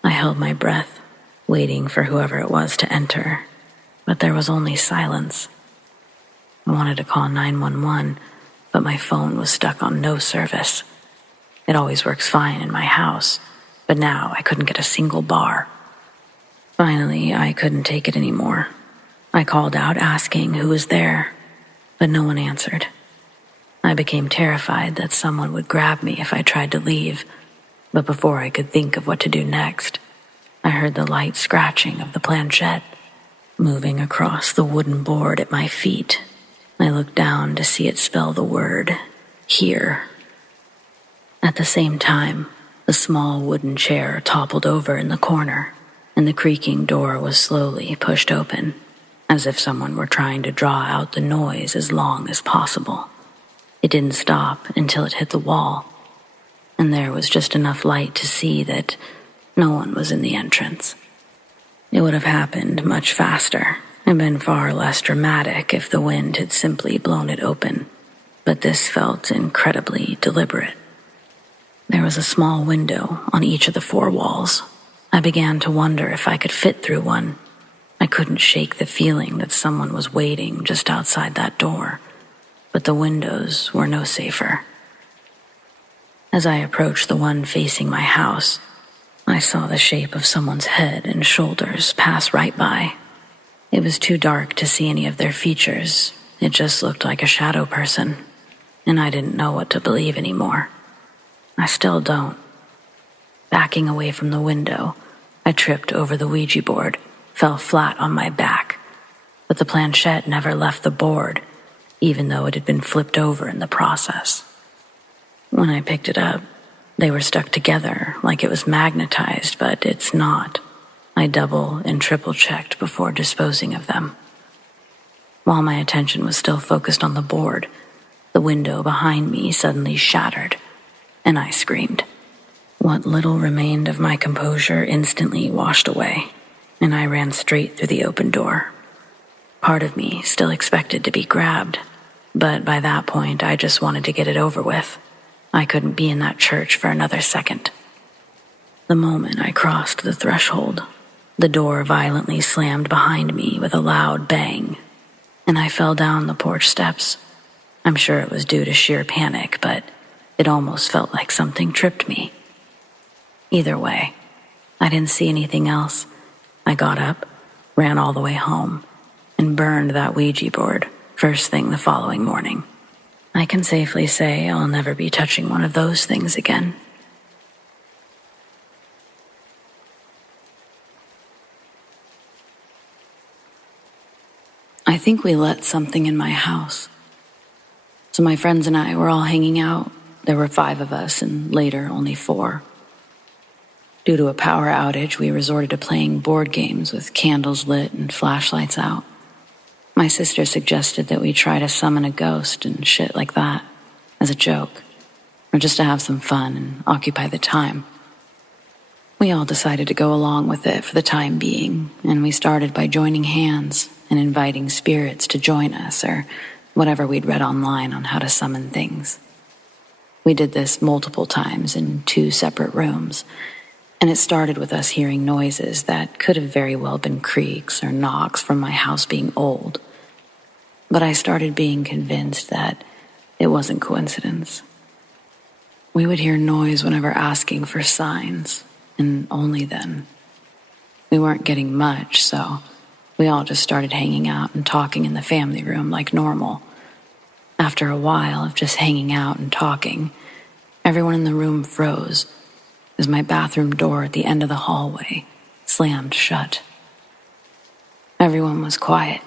I held my breath, waiting for whoever it was to enter, but there was only silence. I wanted to call 911, but my phone was stuck on no service. It always works fine in my house, but now I couldn't get a single bar. Finally, I couldn't take it anymore. I called out asking who was there, but no one answered. I became terrified that someone would grab me if I tried to leave, but before I could think of what to do next, I heard the light scratching of the planchette moving across the wooden board at my feet. I looked down to see it spell the word, here. At the same time, the small wooden chair toppled over in the corner, and the creaking door was slowly pushed open, as if someone were trying to draw out the noise as long as possible. It didn't stop until it hit the wall, and there was just enough light to see that no one was in the entrance. It would have happened much faster and been far less dramatic if the wind had simply blown it open, but this felt incredibly deliberate. There was a small window on each of the 4 walls. I began to wonder if I could fit through one. I couldn't shake the feeling that someone was waiting just outside that door, but the windows were no safer. As I approached the one facing my house, I saw the shape of someone's head and shoulders pass right by. It was too dark to see any of their features. It just looked like a shadow person, and I didn't know what to believe anymore. I still don't. Backing away from the window, I tripped over the Ouija board, fell flat on my back, but the planchette never left the board, even though it had been flipped over in the process. When I picked it up, they were stuck together like it was magnetized, but it's not. I double and triple checked before disposing of them. While my attention was still focused on the board, the window behind me suddenly shattered, and I screamed. What little remained of my composure instantly washed away, and I ran straight through the open door. Part of me still expected to be grabbed, but by that point I just wanted to get it over with. I couldn't be in that church for another second. The moment I crossed the threshold, the door violently slammed behind me with a loud bang, and I fell down the porch steps. I'm sure it was due to sheer panic, but it almost felt like something tripped me. Either way, I didn't see anything else. I got up, ran all the way home, and burned that Ouija board first thing the following morning. I can safely say I'll never be touching one of those things again. I think we let something in my house. So my friends and I were all hanging out. There were 5 of us, and later only 4. Due to a power outage, we resorted to playing board games with candles lit and flashlights out. My sister suggested that we try to summon a ghost and shit like that, as a joke, or just to have some fun and occupy the time. We all decided to go along with it for the time being, and we started by joining hands and inviting spirits to join us, or whatever we'd read online on how to summon things. We did this multiple times in 2 separate rooms, and it started with us hearing noises that could have very well been creaks or knocks from my house being old. But I started being convinced that it wasn't coincidence. We would hear noise whenever asking for signs, and only then. We weren't getting much, so we all just started hanging out and talking in the family room like normal. After a while of just hanging out and talking, everyone in the room froze as my bathroom door at the end of the hallway slammed shut. Everyone was quiet,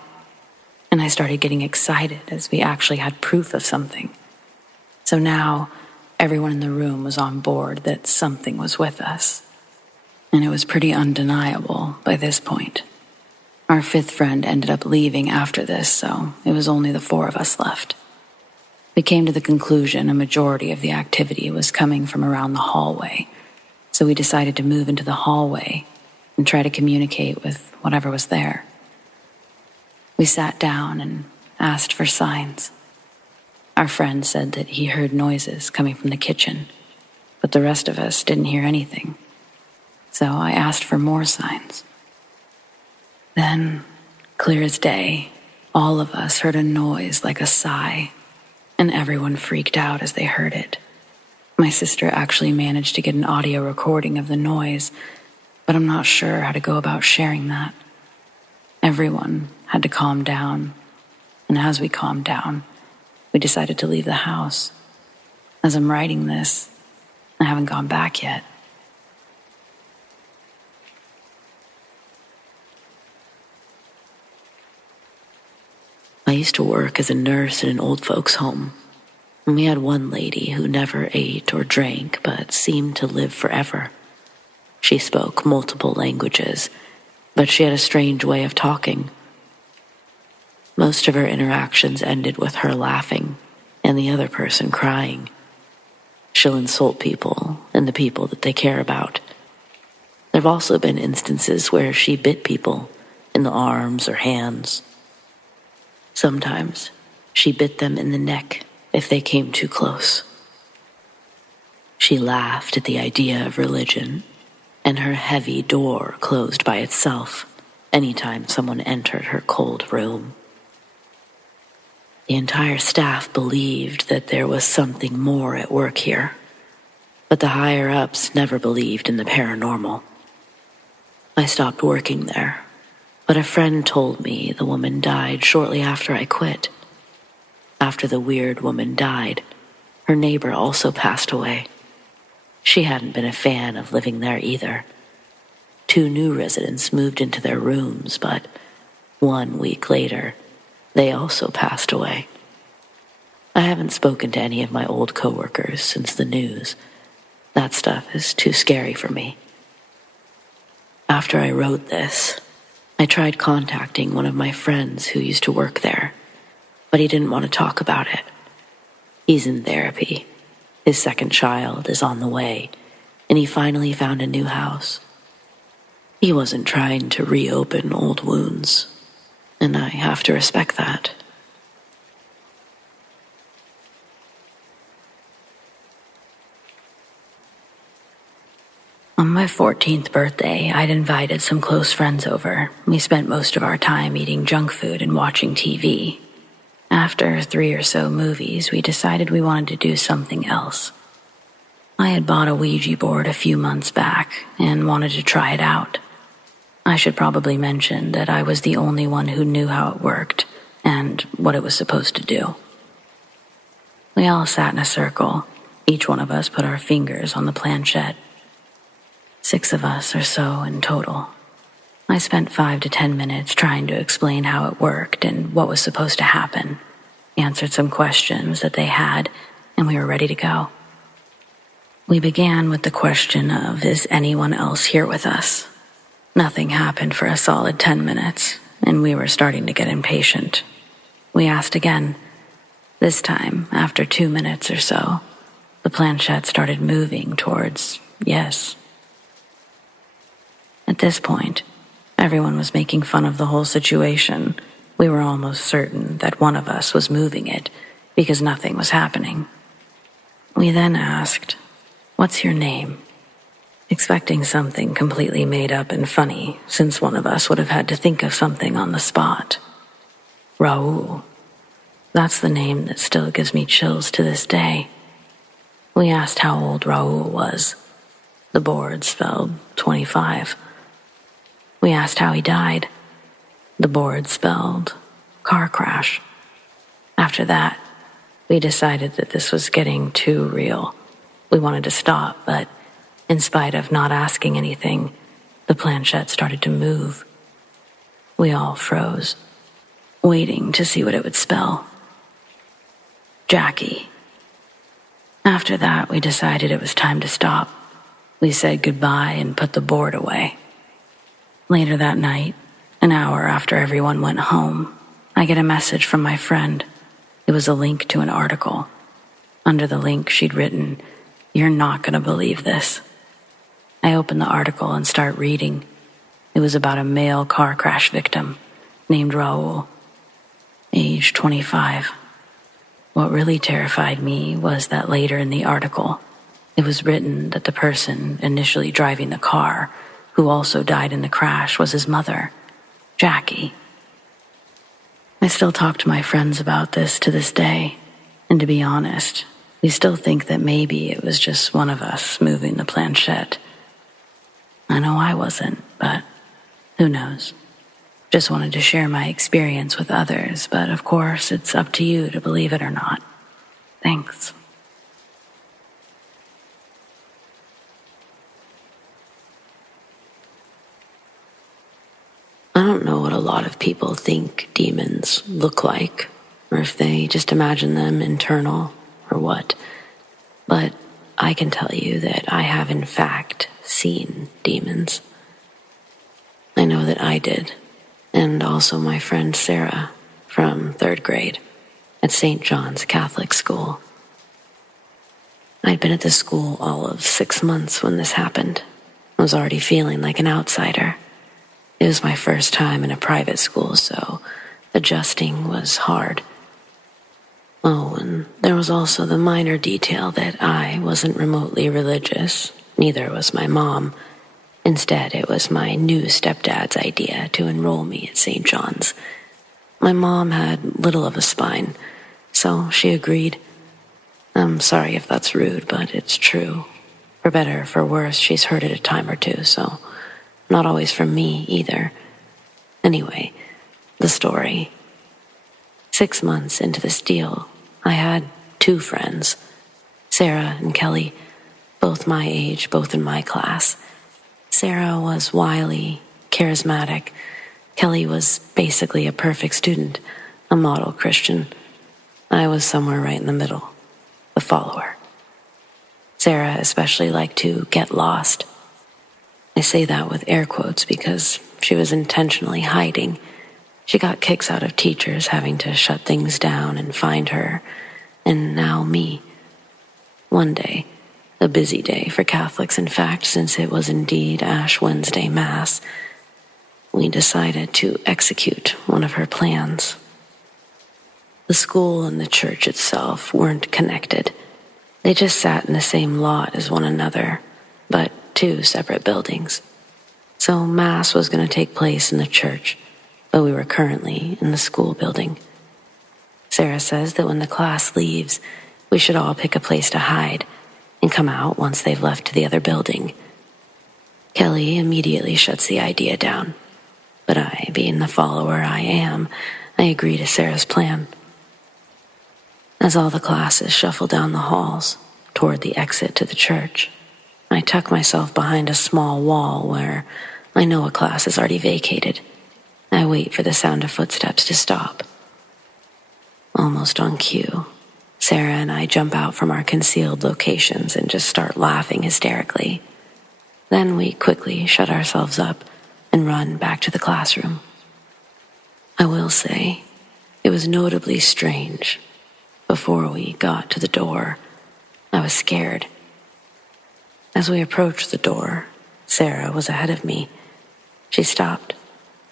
and I started getting excited as we actually had proof of something. So now, everyone in the room was on board that something was with us, and it was pretty undeniable by this point. Our 5th friend ended up leaving after this, so it was only the 4 of us left. We came to the conclusion a majority of the activity was coming from around the hallway, so we decided to move into the hallway and try to communicate with whatever was there. We sat down and asked for signs. Our friend said that he heard noises coming from the kitchen, but the rest of us didn't hear anything. So I asked for more signs, Then, clear as day, all of us heard a noise like a sigh, and everyone freaked out as they heard it. My sister actually managed to get an audio recording of the noise, but I'm not sure how to go about sharing that. Everyone had to calm down, and as we calmed down, we decided to leave the house. As I'm writing this, I haven't gone back yet. I used to work as a nurse in an old folks' home. And we had one lady who never ate or drank but seemed to live forever. She spoke multiple languages, but she had a strange way of talking. Most of her interactions ended with her laughing and the other person crying. She'll insult people and the people that they care about. There have also been instances where she bit people in the arms or hands. Sometimes she bit them in the neck if they came too close. She laughed at the idea of religion, and her heavy door closed by itself anytime someone entered her cold room. The entire staff believed that there was something more at work here, but the higher-ups never believed in the paranormal. I stopped working there, but a friend told me the woman died shortly after I quit. After the weird woman died, her neighbor also passed away. She hadn't been a fan of living there either. 2 new residents moved into their rooms, but 1 week later, they also passed away. I haven't spoken to any of my old coworkers since the news. That stuff is too scary for me. After I wrote this, I tried contacting one of my friends who used to work there, but he didn't want to talk about it. He's in therapy. His second child is on the way, and he finally found a new house. He wasn't trying to reopen old wounds, and I have to respect that. On my 14th birthday, I'd invited some close friends over. We spent most of our time eating junk food and watching TV. After 3 or so movies, we decided we wanted to do something else. I had bought a Ouija board a few months back and wanted to try it out. I should probably mention that I was the only one who knew how it worked and what it was supposed to do. We all sat in a circle. Each one of us put our fingers on the planchette. 6 of us or so in total. I spent 5 to 10 minutes trying to explain how it worked and what was supposed to happen, answered some questions that they had, and we were ready to go. We began with the question of, is anyone else here with us? Nothing happened for a solid 10 minutes, and we were starting to get impatient. We asked again. This time, after 2 minutes or so, the planchette started moving towards yes. At this point, everyone was making fun of the whole situation. We were almost certain that one of us was moving it because nothing was happening. We then asked, "What's your name?" expecting something completely made up and funny, since one of us would have had to think of something on the spot. Raul. That's the name that still gives me chills to this day. We asked how old Raul was. The board spelled 25. We asked how he died. The board spelled car crash. After that, we decided that this was getting too real. We wanted to stop, but in spite of not asking anything, the planchette started to move. We all froze, waiting to see what it would spell. Jackie. After that, we decided it was time to stop. We said goodbye and put the board away. Later that night, an hour after everyone went home, I get a message from my friend. It was a link to an article. Under the link, she'd written, "You're not going to believe this." I open the article and start reading. It was about a male car crash victim named Raul, age 25. What really terrified me was that later in the article, it was written that the person initially driving the car, who also died in the crash, was his mother. Jackie. I still talk to my friends about this to this day, and to be honest, we still think that maybe it was just one of us moving the planchette. I know I wasn't, but who knows? Just wanted to share my experience with others, but of course, it's up to you to believe it or not. Thanks. I don't know what a lot of people think demons look like, or if they just imagine them internal, or what. But I can tell you that I have in fact seen demons. I know that I did, and also my friend Sarah from 3rd grade at St. John's Catholic School. I'd been at the school all of 6 months when this happened. I was already feeling like an outsider. It was my first time in a private school, so adjusting was hard. Oh, and there was also the minor detail that I wasn't remotely religious, neither was my mom. Instead, it was my new stepdad's idea to enroll me at St. John's. My mom had little of a spine, so she agreed. I'm sorry if that's rude, but it's true. For better or for worse, she's heard it a time or two, so not always from me either. Anyway, the story. 6 months into this deal, I had 2 friends, Sarah and Kelly, both my age, both in my class. Sarah was wily, charismatic. Kelly was basically a perfect student, a model Christian. I was somewhere right in the middle, the follower. Sarah especially liked to get lost. I say that with air quotes because she was intentionally hiding. She got kicks out of teachers having to shut things down and find her, and now me. One day, a busy day for Catholics, in fact, since it was indeed Ash Wednesday Mass, we decided to execute one of her plans. The school and the church itself weren't connected. They just sat in the same lot as one another, but 2 separate buildings. So Mass was going to take place in the church, but we were currently in the school building. Sarah says that when the class leaves, we should all pick a place to hide and come out once they've left to the other building. Kelly immediately shuts the idea down, but I, being the follower I am, I agree to Sarah's plan. As all the classes shuffle down the halls toward the exit to the church, I tuck myself behind a small wall where I know a class is already vacated. I wait for the sound of footsteps to stop. Almost on cue, Sarah and I jump out from our concealed locations and just start laughing hysterically. Then we quickly shut ourselves up and run back to the classroom. I will say, it was notably strange. Before we got to the door, I was scared. As we approached the door, Sarah was ahead of me. She stopped,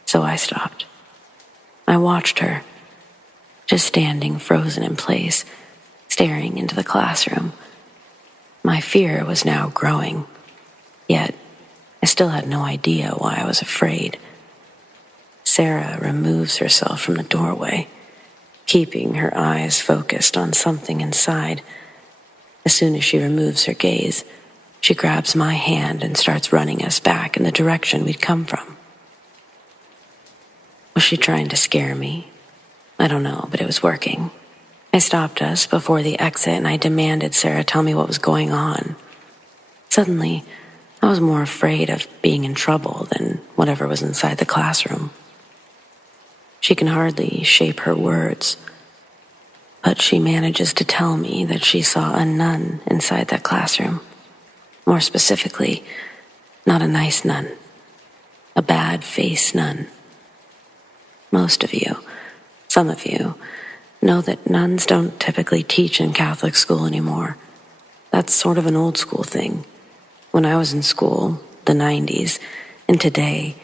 so I stopped. I watched her, just standing frozen in place, staring into the classroom. My fear was now growing, yet I still had no idea why I was afraid. Sarah removes herself from the doorway, keeping her eyes focused on something inside. As soon as she removes her gaze, she grabs my hand and starts running us back in the direction we'd come from. Was she trying to scare me? I don't know, but it was working. I stopped us before the exit and I demanded Sarah tell me what was going on. Suddenly, I was more afraid of being in trouble than whatever was inside the classroom. She can hardly shape her words, but she manages to tell me that she saw a nun inside that classroom. More specifically, not a nice nun, a bad-faced nun. Most of you, some of you, know that nuns don't typically teach in Catholic school anymore. That's sort of an old school thing. When I was in school, the 90s, and today,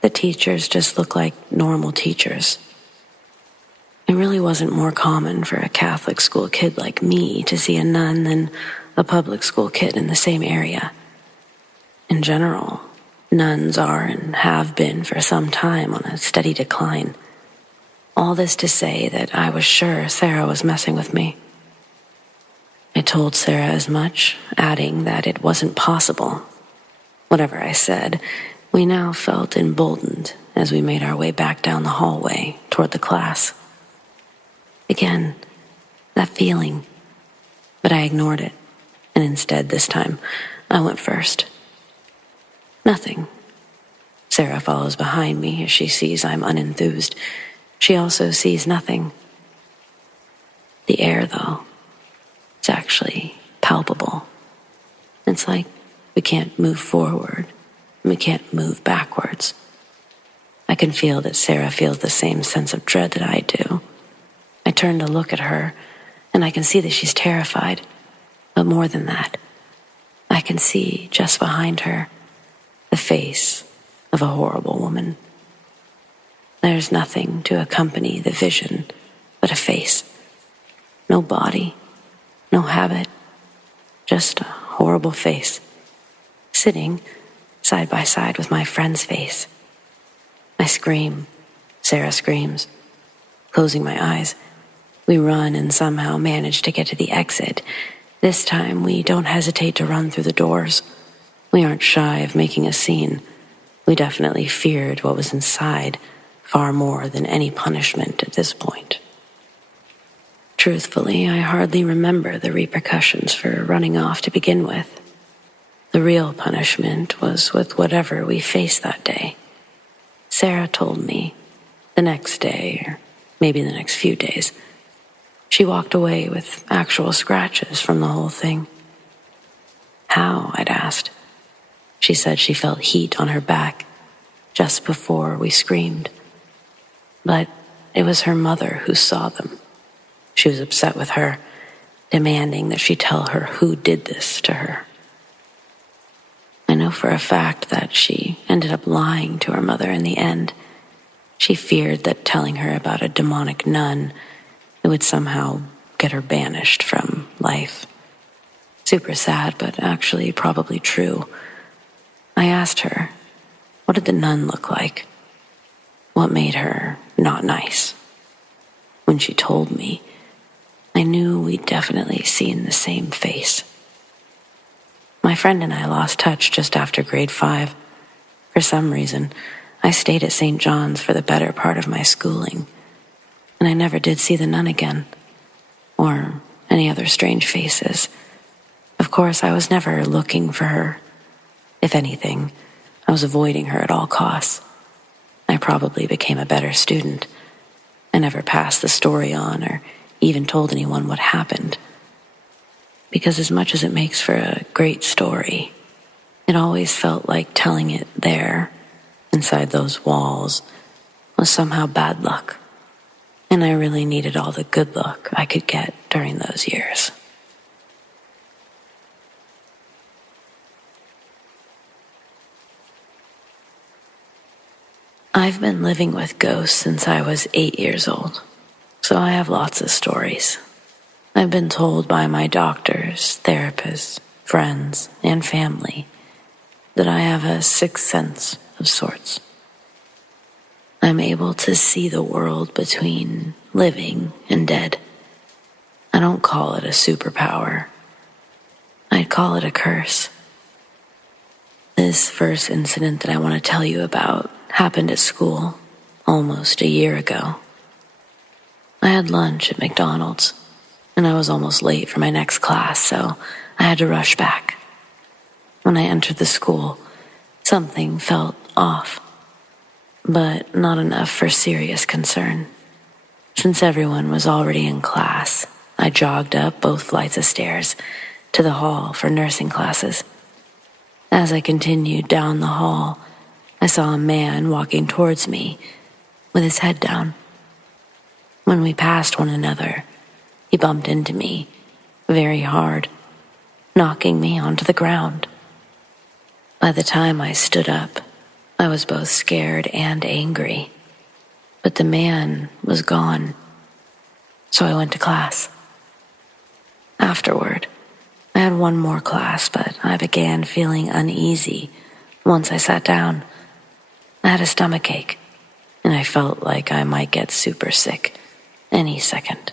the teachers just look like normal teachers. It really wasn't more common for a Catholic school kid like me to see a nun than a public school kid in the same area. In general, nuns are and have been for some time on a steady decline. All this to say that I was sure Sarah was messing with me. I told Sarah as much, adding that it wasn't possible. Whatever I said, we now felt emboldened as we made our way back down the hallway toward the class. Again, that feeling, but I ignored it, and instead this time I went first. Nothing. Sarah follows behind me as she sees I'm unenthused. She also sees nothing. The air, though, it's actually palpable. It's like we can't move forward, and we can't move backwards. I can feel that Sarah feels the same sense of dread that I do. I turn to look at her, and I can see that she's terrified. But more than that, I can see just behind her the face of a horrible woman. There's nothing to accompany the vision but a face. No body, no habit, just a horrible face, sitting side by side with my friend's face. I scream. Sarah screams. Closing my eyes, we run and somehow manage to get to the exit. This time, we don't hesitate to run through the doors. We aren't shy of making a scene. We definitely feared what was inside far more than any punishment at this point. Truthfully, I hardly remember the repercussions for running off to begin with. The real punishment was with whatever we faced that day. Sarah told me the next day, or maybe the next few days, she walked away with actual scratches from the whole thing. How, I'd asked. She said she felt heat on her back just before we screamed. But it was her mother who saw them. She was upset with her, demanding that she tell her who did this to her. I know for a fact that she ended up lying to her mother in the end. She feared that telling her about a demonic nun, it would somehow get her banished from life. Super sad, but actually probably true. I asked her, what did the nun look like? What made her not nice? When she told me, I knew we'd definitely seen the same face. My friend and I lost touch just after grade 5. For some reason, I stayed at St. John's for the better part of my schooling, and I never did see the nun again, or any other strange faces. Of course, I was never looking for her. If anything, I was avoiding her at all costs. I probably became a better student. I never passed the story on or even told anyone what happened. Because as much as it makes for a great story, it always felt like telling it there, inside those walls, was somehow bad luck. And I really needed all the good luck I could get during those years. I've been living with ghosts since I was 8 years old, so I have lots of stories. I've been told by my doctors, therapists, friends, and family that I have a sixth sense of sorts. I'm able to see the world between living and dead. I don't call it a superpower. I'd call it a curse. This first incident that I want to tell you about happened at school almost a year ago. I had lunch at McDonald's, and I was almost late for my next class, so I had to rush back. When I entered the school, something felt off, but not enough for serious concern. Since everyone was already in class, I jogged up both flights of stairs to the hall for nursing classes. As I continued down the hall, I saw a man walking towards me with his head down. When we passed one another, he bumped into me very hard, knocking me onto the ground. By the time I stood up, I was both scared and angry, but the man was gone, so I went to class. Afterward, I had one more class, but I began feeling uneasy Once I sat down, I had a stomachache, and I felt like I might get super sick any second.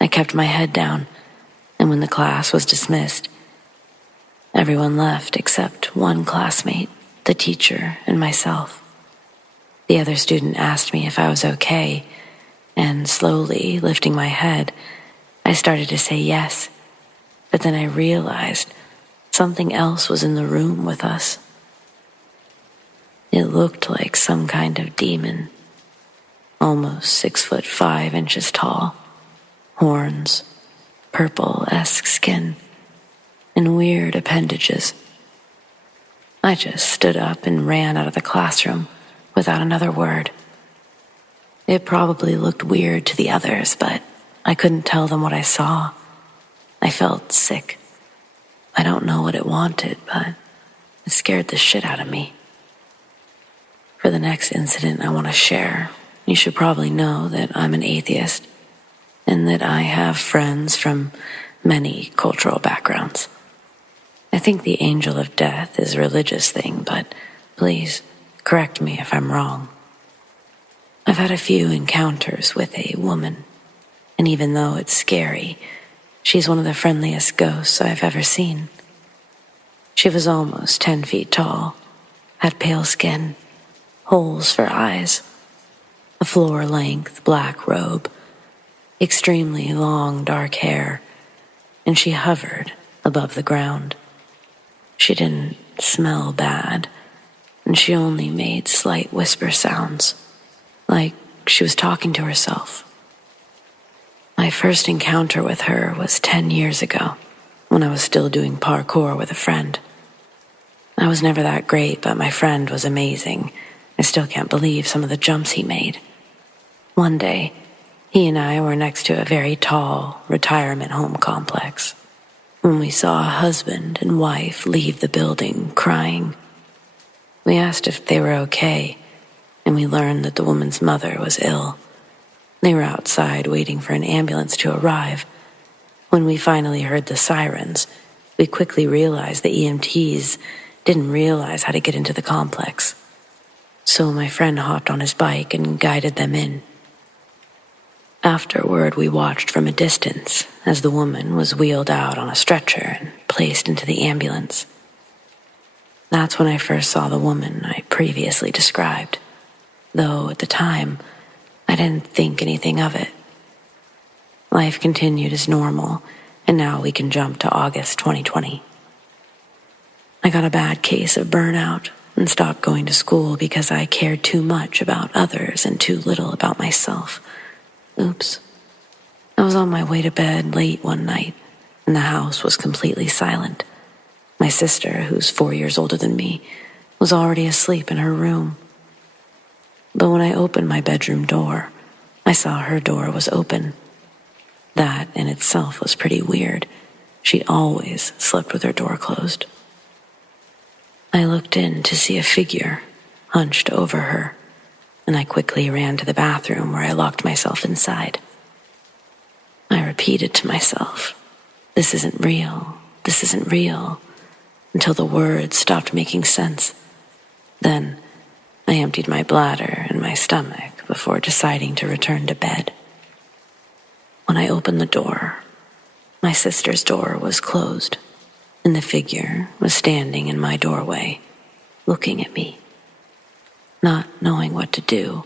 I kept my head down, and when the class was dismissed, everyone left except one classmate, the teacher, and myself. The other student asked me if I was okay, and slowly, lifting my head, I started to say yes, but then I realized something else was in the room with us. It looked like some kind of demon, almost 6'5" tall, horns, purple-esque skin, and weird appendages. I just stood up and ran out of the classroom without another word. It probably looked weird to the others, but I couldn't tell them what I saw. I felt sick. I don't know what it wanted, but it scared the shit out of me. For the next incident I want to share, you should probably know that I'm an atheist and that I have friends from many cultural backgrounds. I think the angel of death is a religious thing, but please correct me if I'm wrong. I've had a few encounters with a woman, and even though it's scary, she's one of the friendliest ghosts I've ever seen. She was almost 10 feet tall, had pale skin, holes for eyes, a floor-length black robe, extremely long dark hair, and she hovered above the ground. She didn't smell bad, and she only made slight whisper sounds, like she was talking to herself. My first encounter with her was 10 years ago, when I was still doing parkour with a friend. I was never that great, but my friend was amazing. I still can't believe some of the jumps he made. One day, he and I were next to a very tall retirement home complex when we saw a husband and wife leave the building crying. We asked if they were okay, and we learned that the woman's mother was ill. They were outside waiting for an ambulance to arrive. When we finally heard the sirens, we quickly realized the EMTs didn't realize how to get into the complex. So my friend hopped on his bike and guided them in. Afterward, we watched from a distance as the woman was wheeled out on a stretcher and placed into the ambulance. That's when I first saw the woman I previously described, though at the time, I didn't think anything of it. Life continued as normal, and now we can jump to August 2020. I got a bad case of burnout and stopped going to school because I cared too much about others and too little about myself. Oops. I was on my way to bed late one night, and the house was completely silent. My sister, who's 4 years older than me, was already asleep in her room. But when I opened my bedroom door, I saw her door was open. That in itself was pretty weird. She always slept with her door closed. I looked in to see a figure hunched over her, and I quickly ran to the bathroom where I locked myself inside. I repeated to myself, "This isn't real, this isn't real," until the words stopped making sense. Then I emptied my bladder and my stomach before deciding to return to bed. When I opened the door, my sister's door was closed, and the figure was standing in my doorway, looking at me. Not knowing what to do,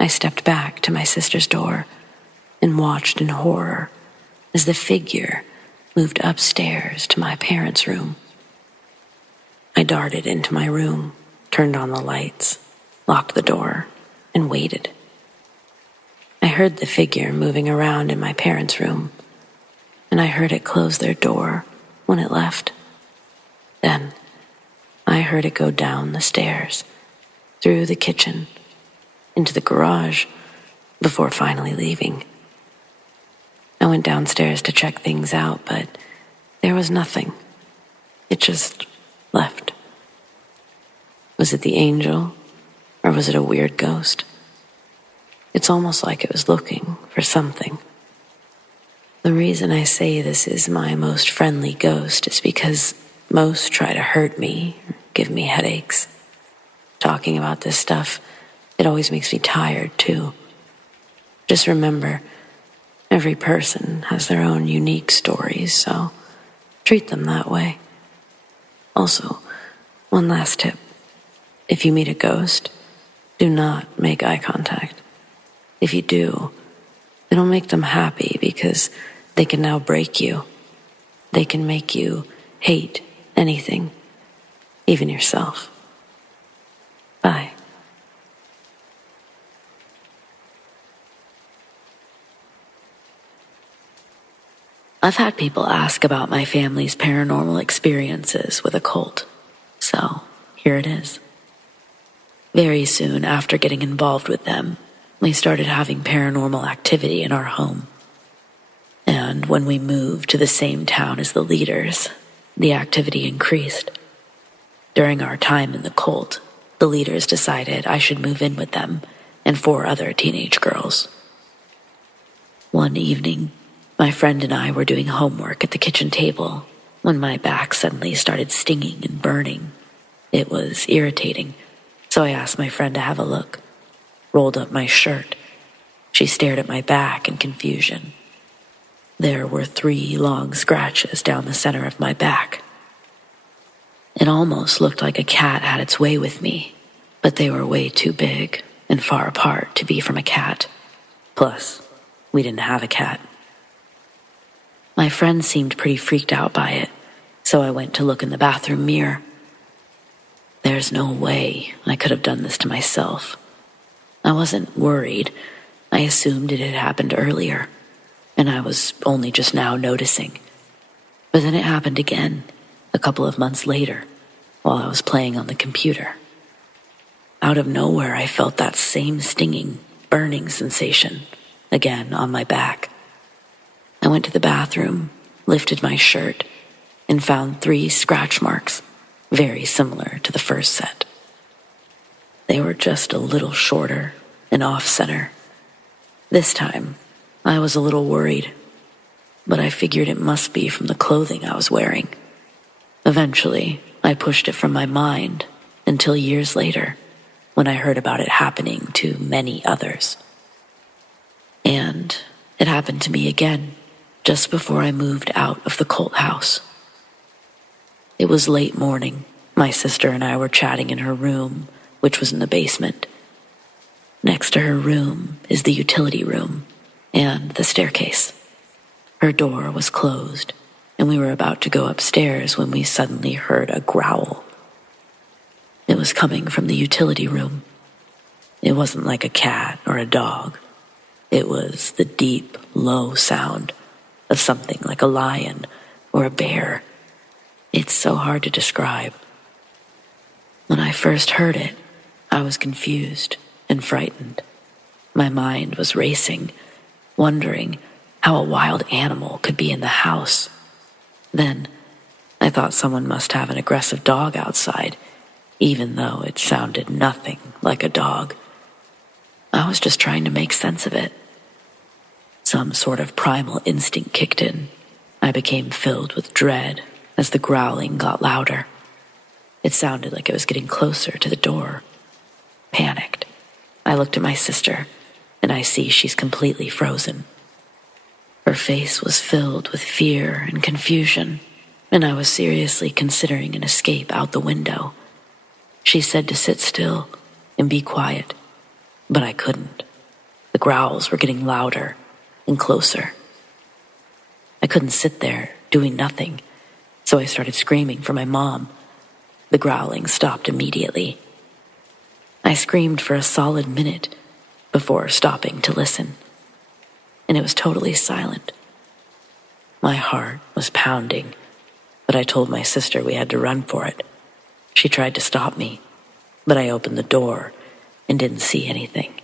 I stepped back to my sister's door and watched in horror as the figure moved upstairs to my parents' room. I darted into my room, turned on the lights, locked the door, and waited. I heard the figure moving around in my parents' room, and I heard it close their door when it left. Then I heard it go down the stairs, through the kitchen, into the garage, before finally leaving. I went downstairs to check things out, but there was nothing. It just left. Was it the angel, or was it a weird ghost? It's almost like it was looking for something. The reason I say this is my most friendly ghost is because most try to hurt me, give me headaches. Talking about this stuff, it always makes me tired, too. Just remember, every person has their own unique stories, so treat them that way. Also, one last tip. If you meet a ghost, do not make eye contact. If you do, it'll make them happy because they can now break you. They can make you hate anything, even yourself. Bye. I've had people ask about my family's paranormal experiences with a cult, so here it is. Very soon after getting involved with them, we started having paranormal activity in our home. And when we moved to the same town as the leaders, the activity increased. During our time in the cult, the leaders decided I should move in with them and 4 other teenage girls. One evening, my friend and I were doing homework at the kitchen table when my back suddenly started stinging and burning. It was irritating, so I asked my friend to have a look. Rolled up my shirt. She stared at my back in confusion. There were 3 long scratches down the center of my back. It almost looked like a cat had its way with me, but they were way too big and far apart to be from a cat. Plus, we didn't have a cat. My friend seemed pretty freaked out by it, so I went to look in the bathroom mirror. There's no way I could have done this to myself. I wasn't worried. I assumed it had happened earlier, and I was only just now noticing. But then it happened again, a couple of months later, while I was playing on the computer. Out of nowhere, I felt that same stinging, burning sensation, again on my back. I went to the bathroom, lifted my shirt, and found 3 scratch marks, very similar to the first set. They were just a little shorter and off-center. This time, I was a little worried, but I figured it must be from the clothing I was wearing. Eventually, I pushed it from my mind until years later, when I heard about it happening to many others. And it happened to me again, just before I moved out of the cult house. It was late morning. My sister and I were chatting in her room, which was in the basement. Next to her room is the utility room and the staircase. Her door was closed, and we were about to go upstairs when we suddenly heard a growl. It was coming from the utility room. It wasn't like a cat or a dog. It was the deep, low sound of something like a lion or a bear. It's so hard to describe. When I first heard it, I was confused and frightened. My mind was racing, wondering how a wild animal could be in the house. Then, I thought someone must have an aggressive dog outside, even though it sounded nothing like a dog. I was just trying to make sense of it. Some sort of primal instinct kicked in. I became filled with dread as the growling got louder. It sounded like it was getting closer to the door. Panicked, I looked at my sister, and I see she's completely frozen. Her face was filled with fear and confusion, and I was seriously considering an escape out the window. She said to sit still and be quiet, but I couldn't. The growls were getting louder and closer. I couldn't sit there doing nothing, so I started screaming for my mom. The growling stopped immediately. I screamed for a solid minute before stopping to listen, and it was totally silent. My heart was pounding, but I told my sister we had to run for it. She tried to stop me, but I opened the door and didn't see anything.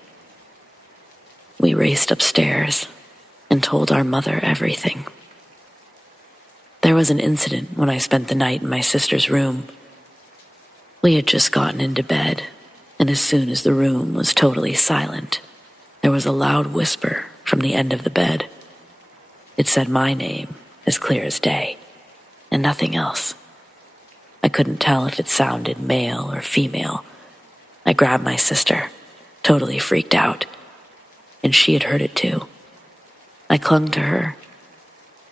We raced upstairs and told our mother everything. There was an incident when I spent the night in my sister's room. We had just gotten into bed, and as soon as the room was totally silent, there was a loud whisper from the end of the bed. It said my name as clear as day, and nothing else. I couldn't tell if it sounded male or female. I grabbed my sister, totally freaked out, and she had heard it too. I clung to her,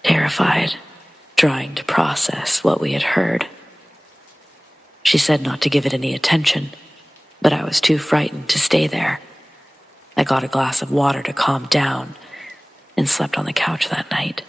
terrified, trying to process what we had heard. She said not to give it any attention, but I was too frightened to stay there. I got a glass of water to calm down and slept on the couch that night.